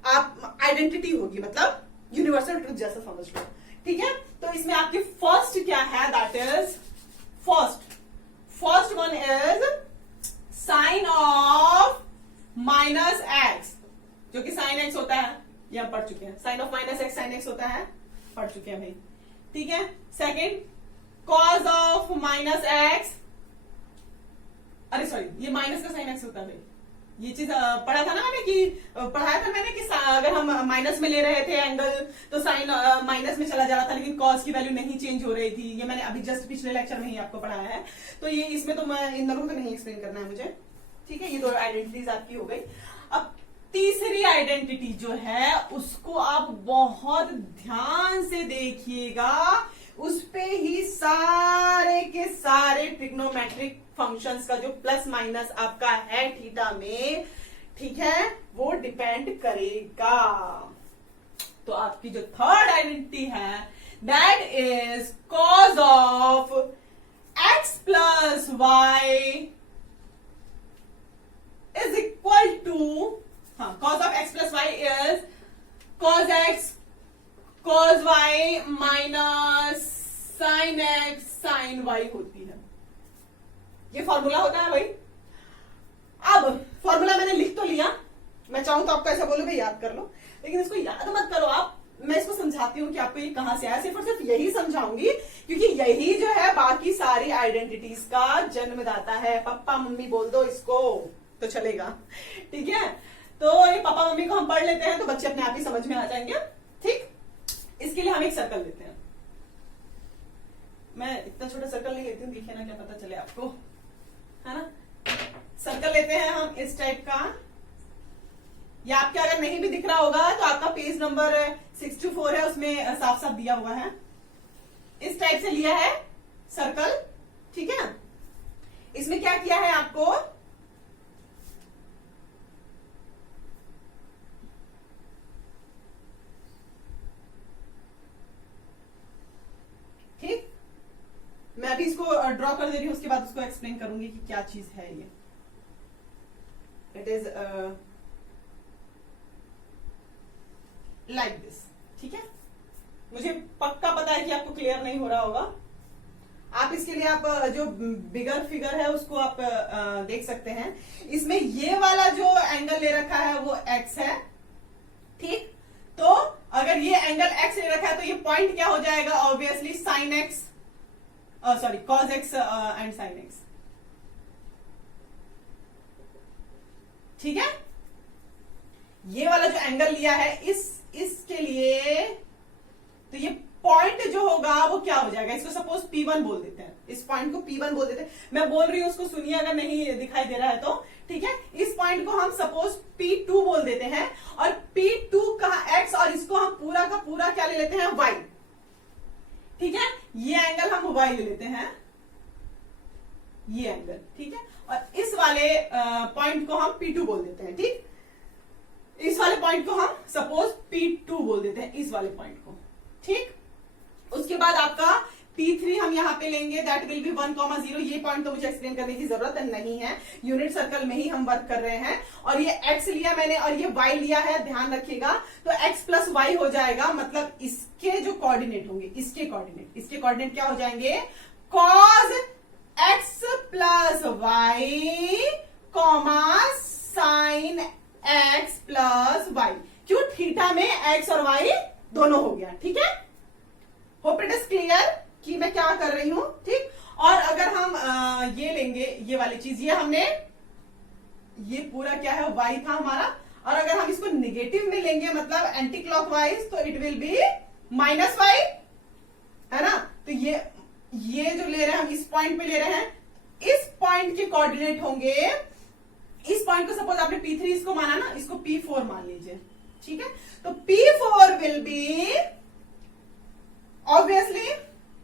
आप आइडेंटिटी होगी, मतलब यूनिवर्सल ट्रूथ जैसा समझ लो, ठीक है। तो इसमें आपकी फर्स्ट क्या है, that is first one is sine of -x, जो कि साइन x होता है, ये हम पढ़ चुके हैं। Sine of -x sine x होता है, पढ़ चुके हैं भाई, ठीक है। सेकेंड कॉज ऑफ -x, अरे सॉरी ये माइनस का साइन x होता है भाई। ये चीज पढ़ा था ना मैंने कि पढ़ाया था मैंने कि अगर हम माइनस में ले रहे थे एंगल तो साइन माइनस में चला जा रहा था, लेकिन कॉस की वैल्यू नहीं चेंज हो रही थी। ये मैंने अभी जस्ट पिछले लेक्चर में ही आपको पढ़ाया है। तो ये इसमें तो मैं इन दोनों को तो नहीं एक्सप्लेन करना है मुझे, ठीक है। ये दो आइडेंटिटीज आपकी हो गई। अब तीसरी आइडेंटिटी जो है उसको आप बहुत ध्यान से देखिएगा, उस पे ही सारे के सारे ट्रिग्नोमेट्रिक फंक्शंस का जो प्लस माइनस आपका है थीटा में, ठीक है, वो डिपेंड करेगा। तो आपकी जो थर्ड आइडेंटिटी है that is cos of x plus y is equal to, हाँ, cos of x plus y is cos x cos y minus sine x sine y होती है, ये फॉर्मूला होता है भाई। अब फॉर्मूला मैंने लिख तो लिया, मैं चाहूं तो आपको ऐसा बोलूं भाई याद कर लो, लेकिन इसको याद मत करो आप। मैं इसको समझाती हूँ कि आपको ये कहां से आया, सिर्फ और सिर्फ यही समझाऊंगी क्योंकि यही जो है बाकी सारी आइडेंटिटीज का जन्मदाता है। पापा मम्मी बोल दो इसको तो चलेगा, ठीक है। तो ये पापा मम्मी को हम पढ़ लेते हैं तो बच्चे अपने आप ही समझ में आ जाएंगे, ठीक। इसके लिए हम एक सर्कल लेते हैं। मैं इतना छोटा सर्कल नहीं लेती हूँ, देखिए ना क्या पता चले आपको, है ना। सर्कल लेते हैं हम इस टाइप का, या आपके अगर नहीं भी दिख रहा होगा तो आपका पेज नंबर 64 है, उसमें साफ साफ दिया हुआ है। इस टाइप से लिया है सर्कल, ठीक है। इसमें क्या किया है आपको, ठीक। मैं अभी इसको ड्रॉ कर दे रही हूं, उसके बाद उसको एक्सप्लेन करूंगी कि क्या चीज है ये। इट इज लाइक दिस, ठीक है। मुझे पक्का पता है कि आपको क्लियर नहीं हो रहा होगा। आप इसके लिए आप जो बिगर फिगर है उसको आप देख सकते हैं। इसमें ये वाला जो एंगल ले रखा है वो x है, ठीक। तो अगर ये एंगल x ले रखा है तो ये पॉइंट क्या हो जाएगा, obviously sine x, sorry cos x and sine x, ठीक है। ये वाला जो एंगल लिया है इसके लिए, तो ये पॉइंट जो होगा वो क्या हो जाएगा, इसको सपोज P1 बोल देते हैं, इस पॉइंट को P1 बोल देते हैं। मैं बोल रही हूं उसको सुनिए अगर नहीं दिखाई दे रहा है तो, ठीक है। इस पॉइंट को हम सपोज P2 बोल देते हैं, और P2 का x और इसको हम पूरा का पूरा क्या ले लेते हैं, y, ठीक है। ये एंगल हम y ले लेते हैं, ये एंगल, ठीक है। और इस वाले पॉइंट को हम P2 बोल देते हैं, ठीक। इस वाले पॉइंट को हम सपोज P2 बोल देते हैं, इस वाले पॉइंट को, ठीक। उसके बाद आपका P3 हम यहां पे लेंगे, दैट विल बी 1,0। ये पॉइंट तो मुझे एक्सप्लेन करने की जरूरत नहीं है, यूनिट सर्कल में ही हम वर्क कर रहे हैं। और ये x लिया मैंने और ये y लिया है, ध्यान रखिएगा। तो x प्लस वाई हो जाएगा, मतलब इसके जो कोऑर्डिनेट होंगे, इसके कोऑर्डिनेट क्या हो जाएंगे, cos x plus y comma sine x plus y. क्यों, थीटा में x और y दोनों हो गया, ठीक है। होप इट इज क्लियर कि मैं क्या कर रही हूं, ठीक। और अगर हम ये लेंगे, ये वाली चीज, ये हमने, ये पूरा क्या है, y था हमारा, और अगर हम इसको निगेटिव में लेंगे मतलब एंटी क्लॉकवाइज, तो it will B minus y, है ना। तो ये जो ले रहे हैं हम इस पॉइंट पे ले रहे हैं, इस पॉइंट के कोऑर्डिनेट होंगे, इस पॉइंट को सपोज आपने P3 इसको माना ना, इसको P4 मान लीजिए, ठीक है। तो P4 will be obviously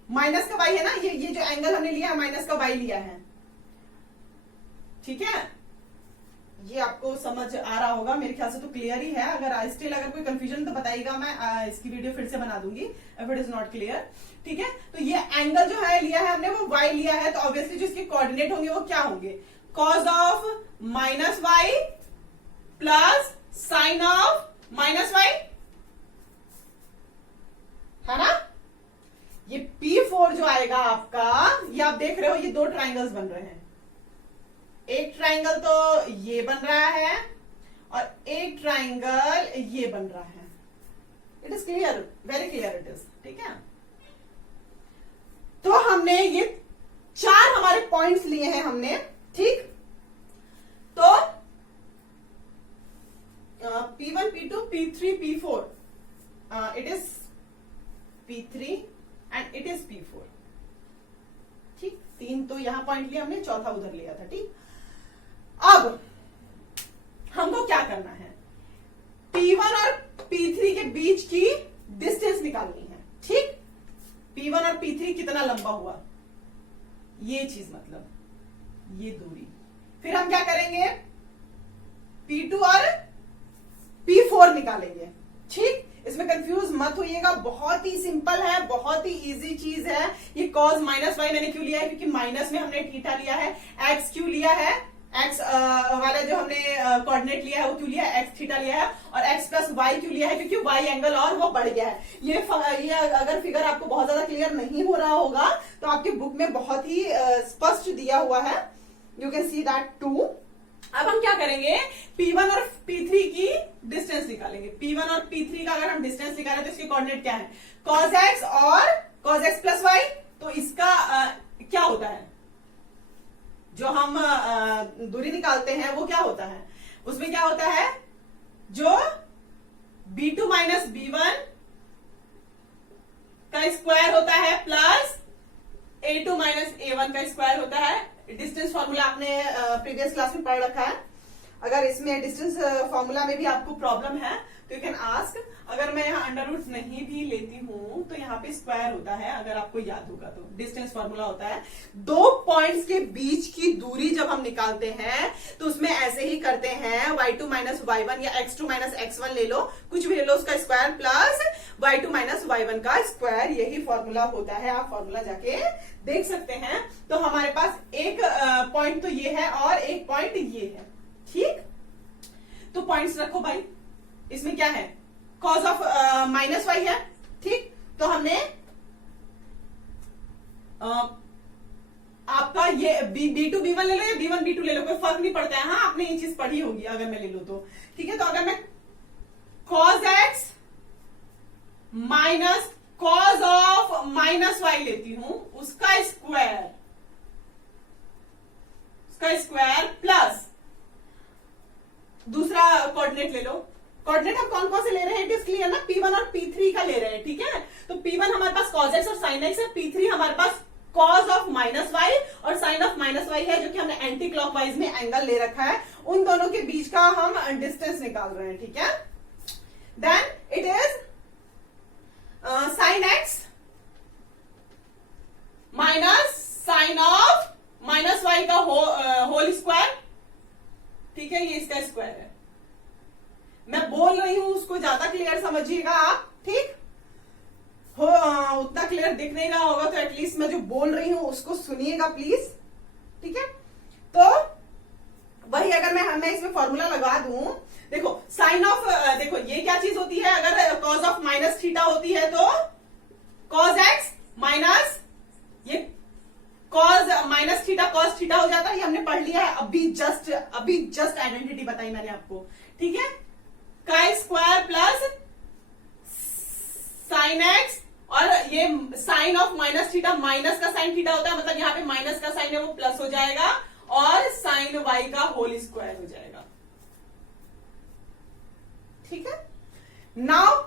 minus का y है ना, ये जो एंगल हमने लिया है माइनस का y लिया है, ठीक है। ये आपको समझ आ रहा होगा, मेरे ख्याल से तो क्लियर ही है। अगर स्टिल अगर कोई कंफ्यूजन तो बताइएगा, मैं इसकी वीडियो फिर से बना दूंगी if it is not clear, ठीक है। तो ये एंगल जो है लिया है हमने वो y लिया है, तो ऑब्वियसली जो इसके कोऑर्डिनेट होंगे वो क्या होंगे, cos of minus y plus sign of minus y, है ना। ये P4 जो आएगा आपका, ये आप देख रहे हो ये दो ट्राइंगल्स बन रहे हैं। एक ट्राइंगल तो ये बन रहा है और एक ट्राइंगल ये बन रहा है। It is clear, very clear it is, ठीक है। तो हमने ये चार हमारे पॉइंट्स लिए हैं हमने, ठीक। तो P1, P2, P3, P4, it is P3 and it is P4, ठीक। तीन तो यहां पॉइंट लिया हमने, चौथा उधर लिया था, ठीक। अब हमको क्या करना है, P1 और P3 के बीच की डिस्टेंस निकालनी है, ठीक। P1 और P3 कितना लंबा हुआ, ये चीज, मतलब ये दूरी। फिर हम क्या करेंगे, P2 और P4 निकालेंगे, ठीक। इसमें कंफ्यूज मत होइएगा, बहुत ही सिंपल है, बहुत ही इजी चीज है। ये cos माइनस वाई मैंने क्यों लिया है, क्योंकि माइनस में हमने थीटा लिया है। x क्यों लिया है, x वाला जो हमने कोऑर्डिनेट लिया है वो क्यों लिया है, x थीटा लिया है। और x प्लस वाई क्यों लिया है, क्योंकि y एंगल और वो बढ़ गया है। ये अगर फिगर आपको बहुत ज्यादा क्लियर नहीं हो रहा होगा तो आपके बुक में बहुत ही स्पष्ट दिया हुआ है, यू कैन सी दैट 2। अब हम क्या करेंगे, P1 और P3 की डिस्टेंस निकालेंगे। P1 और P3 का अगर हम डिस्टेंस निकालें तो इसके कोऑर्डिनेट क्या है, cos x और cos x प्लस वाई। तो इसका क्या होता है, जो हम दूरी निकालते हैं वो क्या होता है, उसमें क्या होता है, जो B2 माइनस B1 का स्क्वायर होता है प्लस A2 माइनस A1 का स्क्वायर होता है। डिस्टेंस फॉर्मूला आपने प्रीवियस क्लास में पढ़ रखा है। अगर इसमें डिस्टेंस फॉर्मूला में भी आपको प्रॉब्लम है तो यू कैन आस्क। अगर मैं यहाँ अंडर रूट नहीं भी लेती हूं तो यहाँ पे स्क्वायर होता है, अगर आपको याद होगा तो डिस्टेंस फॉर्मूला होता है। दो पॉइंट्स के बीच की दूरी जब हम निकालते हैं तो उसमें ऐसे ही करते हैं, y2 माइनस y1 या x2 माइनस x1 ले लो, कुछ भी ले लो, उसका square plus y2 minus y1 का स्क्वायर, यही फॉर्मूला होता है। आप फॉर्मूला जाके देख सकते हैं। तो हमारे पास एक पॉइंट तो ये है और एक पॉइंट ये है, ठीक। तो पॉइंट्स रखो भाई, इसमें क्या है, कॉज ऑफ माइनस वाई है, ठीक। तो हमने आपका ये B2 B1 ले लो या B1 B2 ले लो, कोई फर्क नहीं पड़ता है। हाँ, आपने ये चीज पढ़ी होगी अगर मैं ले लूं तो, ठीक है। तो अगर मैं cos x minus cos of minus y लेती हूं, उसका स्क्वायर प्लस दूसरा कोऑर्डिनेट ले लो। कोऑर्डिनेट हम कौन कौन से ले रहे हैं, इट इज क्लियर ना, P1 और P3 का ले रहे हैं, ठीक है। तो P1 हमारे पास cos x और sin x है, P3 हमारे पास cos ऑफ माइनस वाई और sin ऑफ माइनस वाई है, जो कि हमने एंटी क्लॉकवाइज में एंगल ले रखा है। उन दोनों के बीच का हम डिस्टेंस निकाल रहे हैं, ठीक है। Then it is sin x minus sine of minus y का होल स्क्वायर, ठीक है। ये इसका स्क्वायर है। मैं बोल रही हूं उसको ज्यादा क्लियर समझिएगा आप, ठीक हो। उतना क्लियर दिख नहीं रहा होगा तो एटलीस्ट मैं जो बोल रही हूं उसको सुनिएगा प्लीज, ठीक है। तो वही अगर मैं इसमें फॉर्मूला लगा दूं, देखो साइन ऑफ, देखो ये क्या चीज होती है, अगर कॉज ऑफ माइनस थीटा होती है तो कॉज एक्स माइनस ये cause minus theta cos theta हो जाता है। ये हमने पढ़ लिया है, अभी जस्ट आइडेंटिटी बताई मैंने आपको, ठीक है। का स्क्वायर प्लस साइन एक्स, और ये sine of minus theta, minus का साइन थीटा होता है, मतलब यहाँ पे माइनस का साइन है वो प्लस हो जाएगा, और साइन वाई का होल स्क्वायर हो जाएगा, ठीक है। Now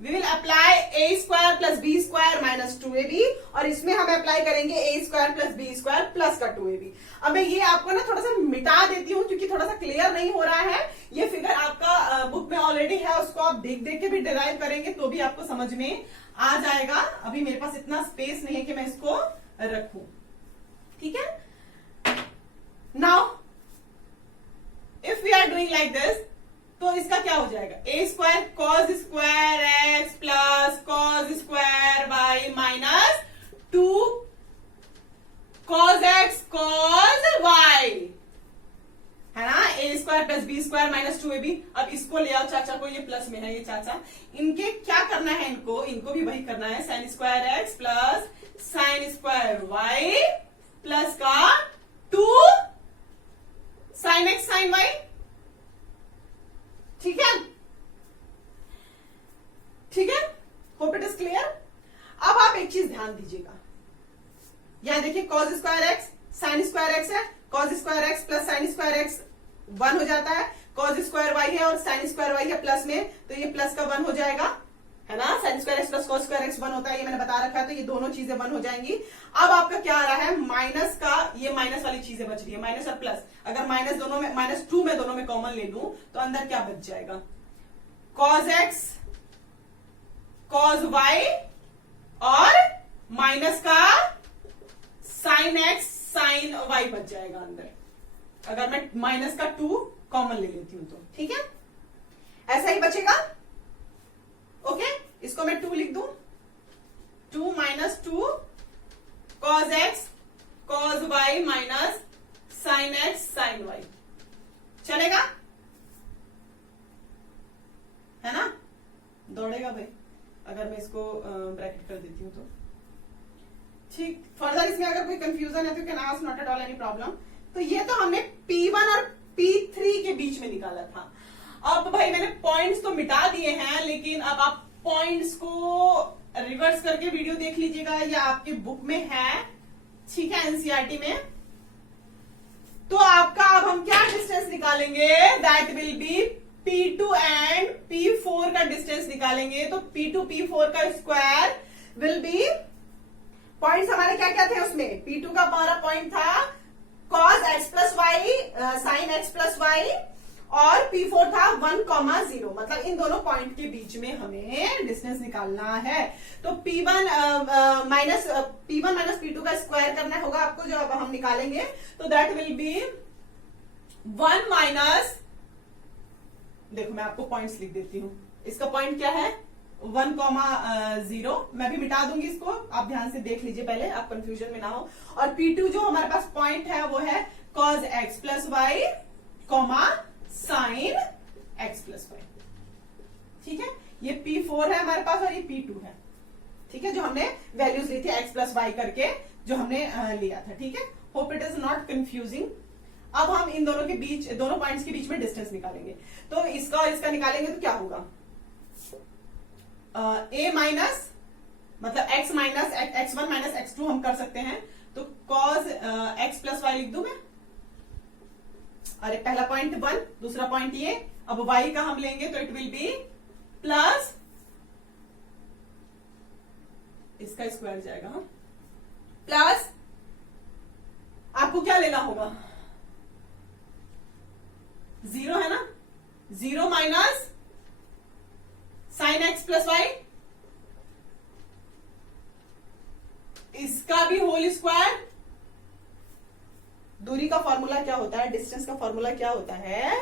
we will apply a square plus b square minus 2ab, और इसमें हम अप्लाई करेंगे a square plus b square plus का 2ab। अब मैं ये आपको ना थोड़ा सा मिटा देती हूं क्योंकि थोड़ा सा क्लियर नहीं हो रहा है। ये फिगर आपका बुक में ऑलरेडी है, उसको आप देख देख के भी डिराइव करेंगे तो भी आपको समझ में आ जाएगा। अभी मेरे पास इतना स्पेस नहीं है कि मैं इसको रखूं, ठीक है। Now if we are doing like this, तो इसका क्या हो जाएगा, a square cos square x plus cos square y minus 2 cos x cos y, है ना। A square plus b square minus 2ab। अब इसको ले आओ चाचा को, ये प्लस में है ये चाचा, इनके क्या करना है, इनको भी वही करना है, sine square x plus sine square y plus का 2 साइन एक्स साइन वाई, ठीक है, ठीक है। Hope it is clear. अब आप एक चीज ध्यान दीजिएगा, यहां देखिए cos square x sine square x है, cos square x plus sine square x 1 हो जाता है, कॉस स्क्वायर वाई है और साइन स्क्वायर वाई है प्लस में, तो ये प्लस का 1 हो जाएगा, है ना। Sign square x plus cos square x 1 होता है, ये मैंने बता रखा है, तो ये दोनों चीजें 1 हो जाएंगी। अब आपका क्या आ रहा है, माइनस का, ये माइनस वाली चीजें बच रही है, माइनस और प्लस। अगर माइनस दोनों में, माइनस 2 में दोनों में कॉमन ले लूं तो अंदर क्या बच जाएगा, कॉस एक्स कॉस वाई और माइनस का साइन एक्स साइन वाई बच जाएगा अंदर, अगर मैं माइनस का 2 कॉमन ले लेती हूं तो, ठीक है। ऐसा ही बचेगा, ओके। इसको मैं 2 लिख दूं, 2 minus 2 cos x cos y minus sine x sine y, चलेगा, है ना। दौड़ेगा भाई अगर मैं इसको ब्रैकेट कर देती हूं तो, ठीक। फर्दर इसमें अगर कोई कंफ्यूजन है तो can ask, not at all any problem. तो ये तो हमने P1 और P3 के बीच में निकाला था। अब भाई मैंने पॉइंट्स तो मिटा दिए हैं, लेकिन अब आप पॉइंट्स को रिवर्स करके वीडियो देख लीजिएगा, या आपके बुक में है, ठीक है, एनसीईआरटी में। तो आपका अब हम क्या डिस्टेंस निकालेंगे, that will be P2 and P4 का डिस्टेंस निकालेंगे। तो P2 P4 का स्क्वायर विल बी, पॉइंट्स हमारे क्या क्या थे उसमें, P2 का हमारा पॉइंट था cos x plus y, sine x plus y, और P4 था 1,0, मतलब इन दोनों पॉइंट के बीच में हमें डिस्टेंस निकालना है। तो P1 माइनस P2 का स्क्वायर करना होगा आपको, जो अब हम निकालेंगे। तो दैट विल बी 1 माइनस, देखो मैं आपको पॉइंट्स लिख देती हूं। इसका पॉइंट क्या है 1,0, मैं भी मिटा दूंगी इसको, आप ध्यान से देख लीजिए पहले, आप कंफ्यूजन में ना हो। और P2 जो हमारे पास पॉइंट है वो है cos x plus y, sine x plus y, ठीक है। ये P4 है हमारे पास और ये P2 है, ठीक है, जो हमने वैल्यूज ली थी x प्लस वाई करके, जो हमने लिया था, ठीक है। Hope it is not confusing. अब हम इन दोनों के बीच, दोनों पॉइंट्स के बीच में डिस्टेंस निकालेंगे। तो इसका और इसका निकालेंगे तो क्या होगा, a माइनस, मतलब x minus x1 minus x2 हम कर सकते हैं। तो cos x प्लस वाई लिख दूं मैं, अरे पहला पॉइंट 1, दूसरा पॉइंट ये, अब y का हम लेंगे तो इट विल बी प्लस, इसका स्क्वायर जाएगा, प्लस आपको क्या लेना होगा, 0 है ना, 0 minus sine x plus y, इसका भी होल स्क्वायर। दूरी का फॉर्मूला क्या होता है, डिस्टेंस का फॉर्मूला क्या होता है,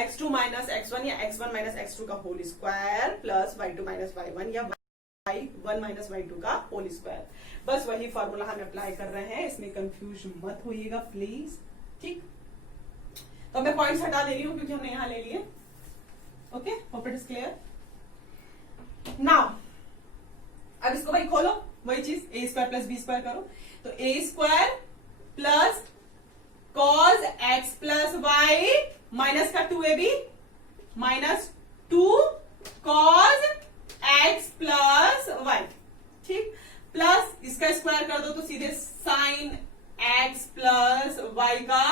x2 माइनस x1 या x1 माइनस x2 का whole square plus y2 minus y1 या y1 माइनस y2 का होल स्क्वायर। बस वही फॉर्मूला हम अप्लाई कर रहे हैं, इसमें कंफ्यूज मत होइएगा प्लीज, ठीक। तो मैं पॉइंट्स हटा दे रही हूं क्योंकि हमने यहां ले लिए। Okay, hope it is clear now. अब इसको भाई खोलो, वही चीज a square plus b square करो। तो a square plus cos x plus y minus का 2ab minus 2 cos x plus y, ठीक, प्लस इसका स्क्वायर कर दो तो सीधे साइन x प्लस वाई का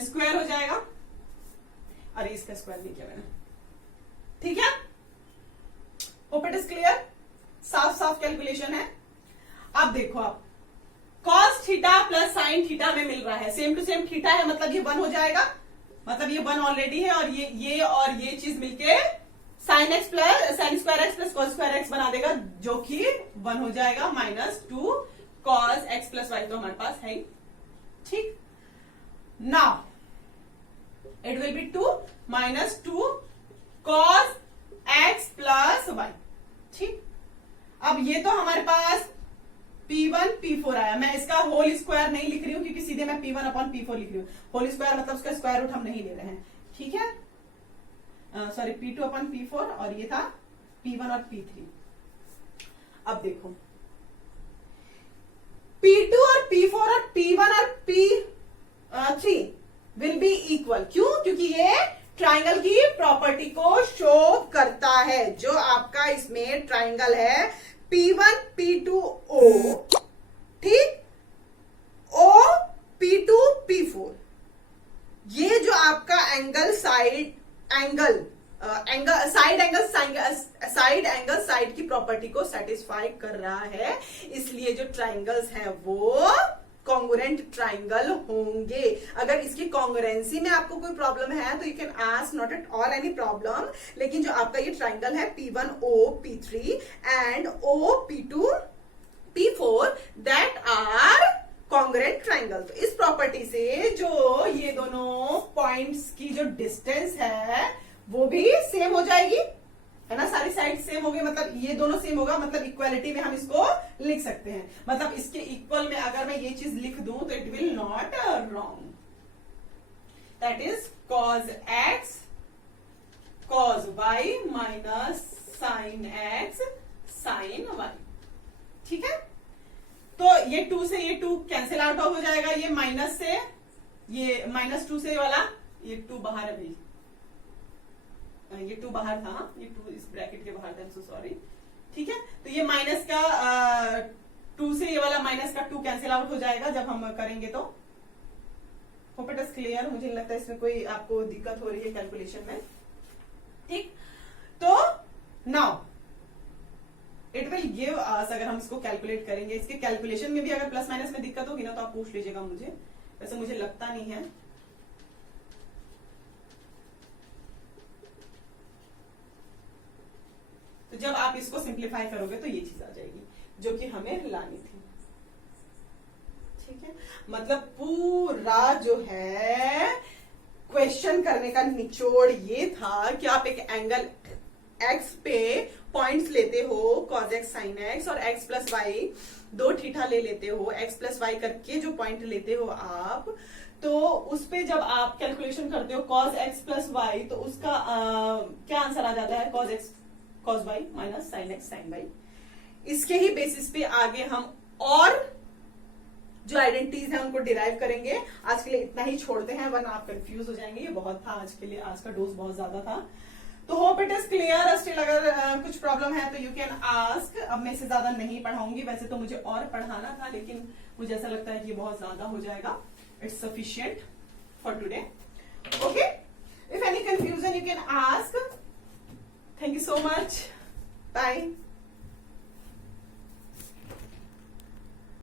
स्क्वायर हो जाएगा। अरे इसका स्क्वायर नहीं किया मैंने, ठीक है। होप इट इज क्लियर, साफ साफ कैलकुलेशन है। अब देखो आप cos theta plus sine theta में मिल रहा है, सेम टू सेम थीटा है, मतलब ये 1 हो जाएगा, मतलब ये 1 ऑलरेडी है, और ये और ये चीज मिलके sine x plus sine square x plus cos square x बना देगा, जो कि 1 हो जाएगा, minus 2 cos x plus y तो हमारे पास है, ठीक। Now it will be 2 minus 2 cos x plus y, ठीक। अब ये तो हमारे पास P1 P4 आया, मैं इसका होल स्क्वायर नहीं लिख रही हूं क्योंकि सीधे मैं P1 अपॉन P4 लिख रही हूं। होल स्क्वायर मतलब उसका स्क्वायर रूट हम नहीं ले रहे हैं, ठीक है। सॉरी, P2 अपॉन P4 और ये था P1 और P3। अब देखो P2 और P4 और P1 और P3 विल बी इक्वल, क्यों, क्योंकि ये ट्राइंगल की प्रॉपर्टी को शो करता है। जो आपका इसमें ट्राइंगल है P1 P2 O, ठीक, O P2 P4, ये जो आपका एंगल साइड एंगल साइड की प्रॉपर्टी को सेटिस्फाई कर रहा है, इसलिए जो ट्राइंगल्स हैं वो कॉन्ग्रुएंट ट्राइंगल होंगे। अगर इसकी कॉन्ग्रुएंसी में आपको कोई प्रॉब्लम है तो you can ask, not at all any problem, लेकिन जो आपका ये ट्राइंगल है P1 O P3 and O P2 P4 that are congruent triangle. तो इस प्रॉपर्टी से जो ये दोनों पॉइंट्स की जो डिस्टेंस है वो भी सेम हो जाएगी, है ना, सारी साइड सेम हो गई, मतलब ये दोनों सेम होगा, मतलब इक्वालिटी में हम इसको लिख सकते हैं। मतलब इसके इक्वल में अगर मैं ये चीज लिख दूं तो it will not wrong, that is cos x cos y minus sine x sine y, ठीक है। तो ये 2 से ये 2 कैंसिल आउट हो जाएगा, ये माइनस से ये -2 से वाला, ये 2 बाहर है भाई, ये 2 बाहर था, ये 2 इस ब्रैकेट के बाहर था, सो सॉरी। ठीक है, तो ये माइनस का 2 से ये वाला माइनस का 2 कैंसिल आउट हो जाएगा जब हम करेंगे तो। Hope it is clear. मुझे नहीं लगता इसमें कोई आपको दिक्कत हो रही है कैलकुलेशन में। ठीक, तो नाउ इट विल गिव अस, अगर हम इसको कैलकुलेट करेंगे, इसके कैलकुलेशन में भी अगर प्लस माइनस में दिक्कत होगी ना तो आप पूछ लीजिएगा मुझे, वैसे मुझे लगता नहीं है। तो जब आप इसको सिंप्लीफाई करोगे तो ये चीज आ जाएगी जो कि हमें लानी थी। ठीक है, मतलब पूरा जो है क्वेश्चन करने का निचोड़ ये था कि आप एक एंगल x पे पॉइंट्स लेते हो, cos x sin x, और x प्लस वाई 2 थीटा ले लेते हो, x प्लस वाई करके जो पॉइंट लेते हो आप, तो उस पे जब आप कैलकुलेशन करते हो cos x प्लस वाई, तो उसका क्या आंसर आ जाता है, cos x cos y minus sin x sin y। इसके ही बेसिस पे आगे हम और जो आइडेंटिटीज हैं उनको डिराइव करेंगे। आज के लिए इतना ही छोड़ते हैं, वरना आप कंफ्यूज हो जाएंगे। ये बहुत था आज के लिए, आज का डोज बहुत ज्यादा था। तो hope it is clear. Still अगर कुछ प्रॉब्लम है तो यू कैन आस्क। अब मैं इससे ज्यादा नहीं पढ़ाऊंगी, वैसे तो मुझे और पढ़ाना था, लेकिन मुझे ऐसा लगता है कि ये बहुत ज्यादा हो जाएगा। It's sufficient for today. Okay, if any confusion you can ask. Thank you so much, bye.